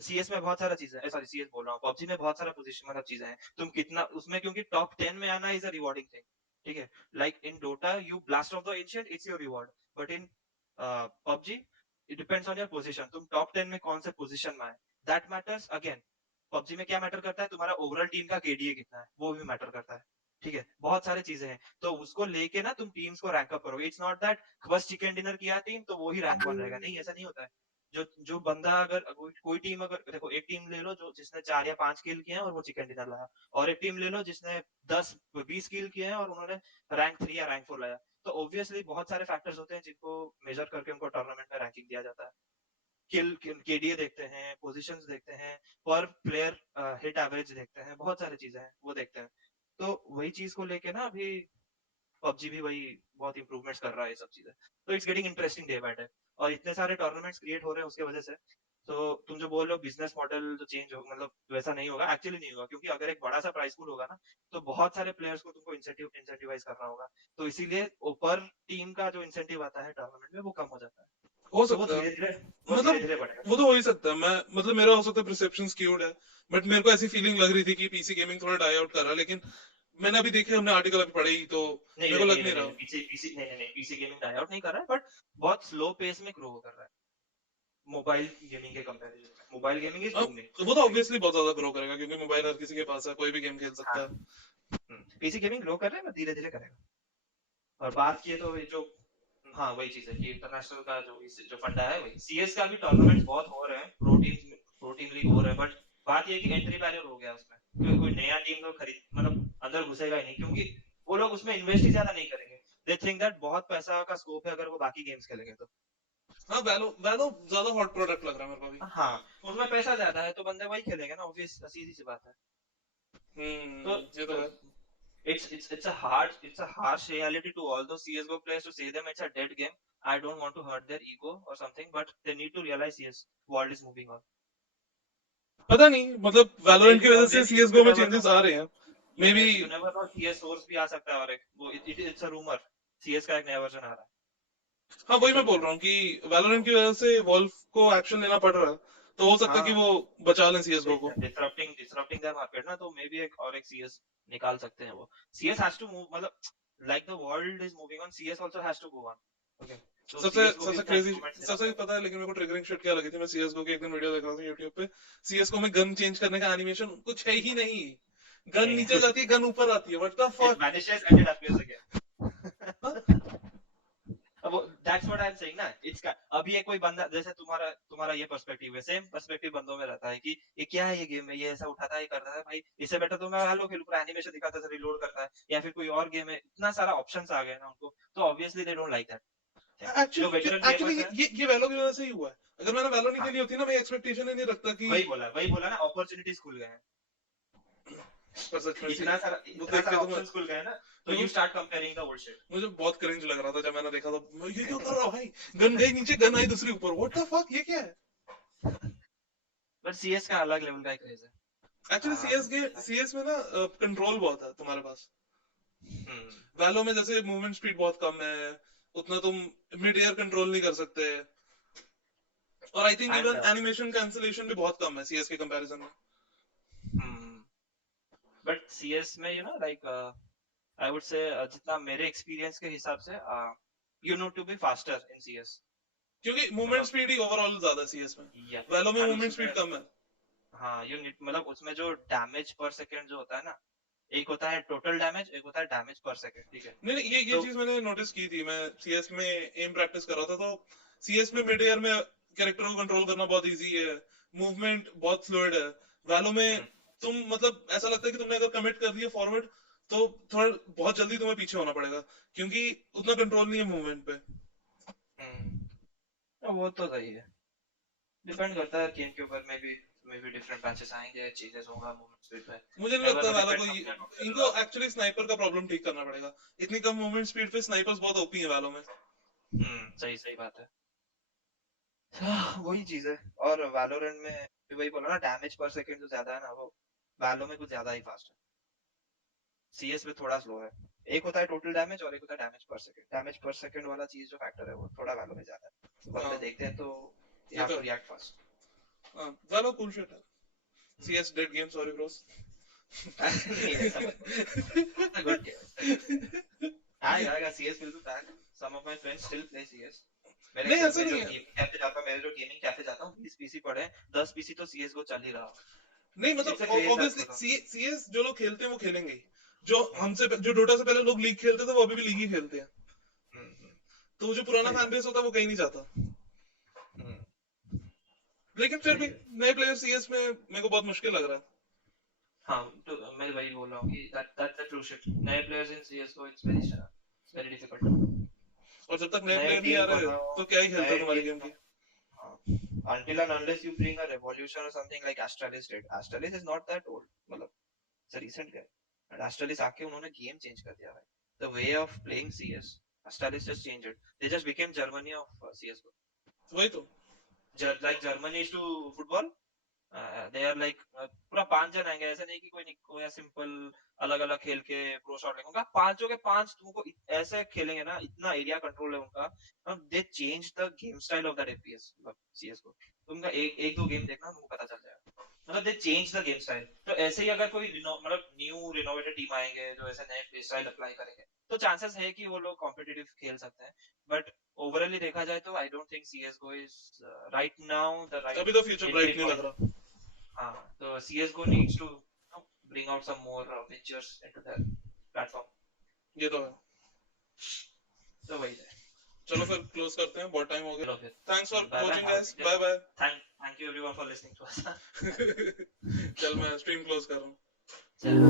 सीएस में बहुत सारा चीजें है, सॉरी सीएस बोल रहा हूँ, पबजी में बहुत सारा पोजीशन मतलब चीजें हैं, तुम कितना उसमें, क्योंकि टॉप 10 में आना इज अ रिवॉर्डिंग थिंग, ठीक है। Like in Dota you blast off the ancient, it's your reward, but in PUBG it depends on your position, तुम टॉप 10 में कौन से पोजीशन में आए, दैट मैटर्स अगेन। पबजी में क्या मैटर करता है, तुम्हारा ओवरऑल टीम का केडीए कितना है, वो भी मैटर करता है, ठीक है, बहुत सारी चीजें हैं, तो उसको लेके ना तुम टीम्स को रैंक अप करोगे। इट्स नॉट दैट बस चिकन डिनर किया टीम तो वो ही रैंक वन रहेगा, नहीं, ऐसा नहीं होता है। जो जो बंदा अगर कोई टीम, अगर देखो एक टीम ले लो जो जिसने 4 या 5 किल किए हैं और वो चिकन डिनर लाया, और एक टीम ले लो जिसने 10-20 किल किए हैं और उन्होंने रैंक 3 या रैंक 4 लाया, तो ऑब्वियसली बहुत सारे फैक्टर्स होते हैं जिनको मेजर करके उनको टूर्नामेंट में रैंकिंग दिया जाता है। किल केडीए देखते हैं, पोजीशंस देखते हैं, पर प्लेयर हिट एवरेज देखते हैं, बहुत सारी चीजें हैं वो देखते हैं। तो वही चीज को लेके ना अभी पबजी भी वही बहुत इंप्रूवमेंट्स कर रहा है ये सब चीजें, तो it's getting interesting day by day, और इतने सारे टूर्नामेंट्स क्रिएट हो रहे हैं उसके वजह से। तो तुम जो बोल रहे हो बिजनेस मॉडल जो चेंज हो, मतलब वैसा नहीं होगा, एक्चुअली नहीं होगा, क्योंकि अगर एक बड़ा सा प्राइस पूल होगा ना, तो बहुत सारे प्लेयर्स को तुमको इंसेंटिवाइज करना होगा, तो इसीलिए पर टीम का जो इंसेंटिव आता है टूर्नामेंट में वो कम हो जाता है, हो तो सकता है, वो धीरे मतलब धीरे बढ़ेगा। वो तो हो ही सकता है। मैं मतलब मेरा हो सकता है परसेप्शन स्क्यूड है, बट मेरे को ऐसी फीलिंग लग रही थी कि पीसी गेमिंग थोड़ा डाई आउट कर रहा है, लेकिन मैंने अभी देखे, हमने आर्टिकल अभी पढ़े ही, तो नहीं मेरे नहीं को नहीं लग नहीं नहीं नहीं रहा। पीसी पीसी नहीं नहीं नहीं पीसी गेमिंग डाई आउट नहीं कर रहा है, बट बहुत स्लो पेस में ग्रो कर रहा है मोबाइल गेमिंग के कंपैरिजन में। मोबाइल गेमिंग इज अब बूमिंग, वो तो ठीक है। ऑब्वियसली बहुत ज्यादा ग्रो करेगा, क्योंकि मोबाइल हर किसी के पास है, कोई भी गेम खेल हाँ, सकता है। पीसी गेमिंग ग्रो कर रहा है, बट धीरे धीरे करेगा। और बात की तो ये जो, हाँ वही चीज है कि इंटरनेशनल का जो फंडा है, वही सीएस का भी टूर्नामेंट्स बहुत हो रहे हैं, प्रो टीम लीग हो रहे हैं, बट बात ये है कि एंट्री बैरियर हो गया उसमें, क्योंकि कोई नया टीम तो खरीद मतलब अंदर घुसेगा ही नहीं, क्योंकि वो लोग उसमें इन्वेस्ट ही ज्यादा नहीं करेंगे। दे थिंक दैट बहुत पैसा का स्कोप है अगर वो बाकी गेम्स खेलेंगे तो। हाँ, वैलो वैलो ज्यादा हॉट प्रोडक्ट लग रहा है मेरे को अभी। हाँ, उसमें पैसा ज्यादा है तो बंदे वही खेलेंगे ना, ऑब्वियस सीधी सी बात है। तो ये तो तो है। it's a harsh reality to all those CS:GO players to say them it's a dead game. I don't want to hurt their ego or something, but they need to realize yes, world is moving on. पता नहीं, मतलब और Valorant की वजह और से maybe CSGO you में never know, changes आ रहे हैं, may be. maybe you never know, CS source भी आ सकता है, और एक वो it's a rumor, CS का एक नया वर्जन आ रहा है, हाँ, वही it's a मैं बोल rumor. रहा हूँ कि वैलोरेंट की वजह से वॉल्व को एक्शन लेना पड़ रहा है, तो हो सकता है कि हाँ, वो बचा लें सीएसगो को। disrupting their market ना, तो maybe एक और एक CS निकाल सकते हैं वो। CS has to move, मतलब like the world is moving on, CS also has to go on. Okay, तो सबसे CS को भी सबसे उतना क्रेजी, improvements देना सबसे पड़ेगा। पता है लेकिन मेरे को ट्रिगरिंग शिट क्या लगी थी, मैं सीएसगो की एक दिन वीडियो देख रहा था यूट्यूब पे। सीएसगो में गन चेंज करने का एनिमेशन कुछ है ही नहीं, गन नहीं नीचे कुछ जाती है, गन ऊपर आती है, what the it fuck. vanishes and it appears again. अब वो that's what I am saying ना, इट्स का अभी एक कोई बंदा, जैसे तुम्हारा तुम्हारा ये पर्सपेक्टिव है, सेम पर्सपेक्टिव बंदों में रहता है कि ये क्या है, ये गेम में ये ऐसा उठाता है, ये करता है, भाई इससे बेटर तो मैं हेलो खेलूं, पूरा एनिमेशन दिखाता है, रिलोड करता है, या फिर कोई और गेम है, इतना सारा ऑप्शंस आ गए ना उनको, तो obviously they don't like that. जो एक्चुअली वेटरन एक्चुअली गेमर्स हैं, ये वैलो की वजह से ही हुआ है। अगर मैंने वैलो नहीं हाँ खेली होती ना, मैं एक्सपेक्टेशन ही नहीं रखता कि। वही बोला ना, अपॉर्चुनिटीज खुल गए हैं। पर सच में इतना सारा वो देख के तो मैं, ऑप्शंस खुल गए ना, तो मेरे यू को start comparing the old shit. मुझे बहुत क्रिंज लग रहा था जब मैंने देखा, तो ये क्या कर रहा है भाई, गन गई नीचे, गन आई दूसरी ऊपर, व्हाट द फक, ये क्या है। बट सीएस का अलग लेवल का क्रेज है। एक्चुअली सीएस में ना कंट्रोल बहुत है तुम्हारे पास। हम्म वैलो में जैसे मूवमेंट स्पीड बहुत कम है, उतना तुम मिड एयर कंट्रोल नहीं कर सकते, और I think and even animation cancellation भी बहुत कम है सीएस के कंपैरिजन में। बट सीएस में लाइक आई वुड से जितना मेरे एक्सपीरियंस के हिसाब से you need to be faster in CS, क्योंकि मूवमेंट मतलब स्पीड ही ओवरऑल ज्यादा है सीएस में, या वैलो में एंड मूवमेंट उसमें स्पीड कम है। हाँ यू नीड, मतलब उसमें जो डैमेज पर सेकंड जो होता है ना, एक होता है टोटल डैमेज, एक होता है डैमेज पर सेकंड, ठीक है। नहीं नहीं, ये तो चीज मैंने नोटिस की थी, मैं सीएस में एम प्रैक्टिस कर रहा था, तो सीएस में मिड एयर में कैरेक्टर को कंट्रोल करना बहुत इजी है, मूवमेंट बहुत फ्लूइड है। वैलो में हम्म, तुम मतलब ऐसा लगता है कि तुमने अगर कमिट कर दिया फॉरवर्ड, तो थोड़ा बहुत जल्दी तुम्हें पीछे होना पड़ेगा, क्योंकि उतना कंट्रोल नहीं है मूवमेंट पे। हम्म, वो तो सही है, डिपेंड करता है गेम के ऊपर। मे बी डिफरेंट पैचेस आएंगे, चेंजेस होगा मूवमेंट स्पीड पे। मुझे नहीं नेवर लगता नो, वाला को डिपेंड्स ऑन देयर इनको कंप्यूटर। एक्चुअली स्नाइपर का प्रॉब्लम ठीक करना पड़ेगा। इतनी कम मूवमेंट स्पीड पे स्नाइपर्स बहुत ओपी है वालों में। सही सही बात है। वही चीज है। और वैलोरेंट में भी वही बोला ना, डैमेज पर सेकंड जो ज्यादा है ना, वो वैलो में कुछ ज्यादा ही फास्ट है, सीएस में थोड़ा स्लो है। एक होता है टोटल डैमेज और एक होता है डैमेज पर सेकंड। डैमेज पर सेकंड वाला चीज जो फैक्टर है वो थोड़ा वैलो में ज्यादा है, तो हाँ बंदे देखते हैं तो यू ये हैव तो टू रिएक्ट फास्ट। हाँ वालो कूल शिट है। CS dead game, sorry bros. नहीं ऐसा मत बोलो, गुड गेम। आएगा CS will be back. Some of my friends still play CS. मेरे नहीं ऐसा मैं नहीं जो है। गेमिंग कैफे जाता हूँ, मेरे जो गेमिंग कैफे जाता हूँ 20 पीसी पड़े हैं, 10 पीसी तो सीएस को चल ही रहा हो। नहीं इट्स अ मतलब craze that's obviously going on. CS जो लोग खेलते हैं वो खेलेंगे ही। जो डोटा से पहले लोग लीग खेलते थे वो अभी भी लीग ही खेलते हैं। तो वो जो पुराना सही फैन बात। बेस होता है वो कहीं नहीं जाता। हम्म, लेकिन फिर सही भी है। नए प्लेयर सीएस में मेरे को बहुत मुश्किल लग रहा है। हाँ, तो मैं वही बोल रहा हूँ कि दैट्स द ट्रू शिट। नए players in CSGO it's very difficult. और जब तक नए नए प्लेयर नहीं आ टीम रहे बनाओ, तो क्या ही खेलते हो नए तुम्हारी टीम। गेम की। हाँ, until and unless you bring a revolution or something like Astralis did. Astralis is not that old, मतलब it's a recent guy. And Astralis आके उन्होंने game change कर दिया भाई. The way of playing CS, Astralis just changed it. They just became Germany of CS:GO. वही तो। Like Germany is to football. They are like पूरा 5 जन आएंगे, ऐसा नहीं कि कोई सिंपल अलग अलग खेल के प्रो शॉट लेंगे। उनका पांचों के पांच तुमको ऐसे खेलेंगे ना, इतना एरिया कंट्रोल है उनका। दे change the game style of that FPS, मतलब सीएस को तुमका एक दो गेम देखना तुमको पता चल जाएगा। मतलब दे चेंज द गेम स्टाइल। तो ऐसे ही अगर कोई मतलब न्यू रिनोवेटेड टीम आएंगे जो ऐसे नए प्ले स्टाइल अप्लाई करेंगे, तो चांसेस है कि वो लोग कॉम्पिटिटिव खेल सकते हैं। बट ओवरऑली देखा जाए तो I don't think CSGO is right now the अभी राइट तो फ्यूचर ब्राइट एंट्री नहीं लग पॉइंट। रहा। हाँ, तो CS:GO needs to bring out some more ventures into their platform. ये तो है। तो वही है। चलो फिर क्लोज करते हैं, बहुत टाइम हो चलो गया। फिर, thanks for bye bye, watching have a guys, good day. Bye bye. Thank you everyone for listening to us. चल मैं स्ट्रीम क्लोज कर रहा हूँ। चलो।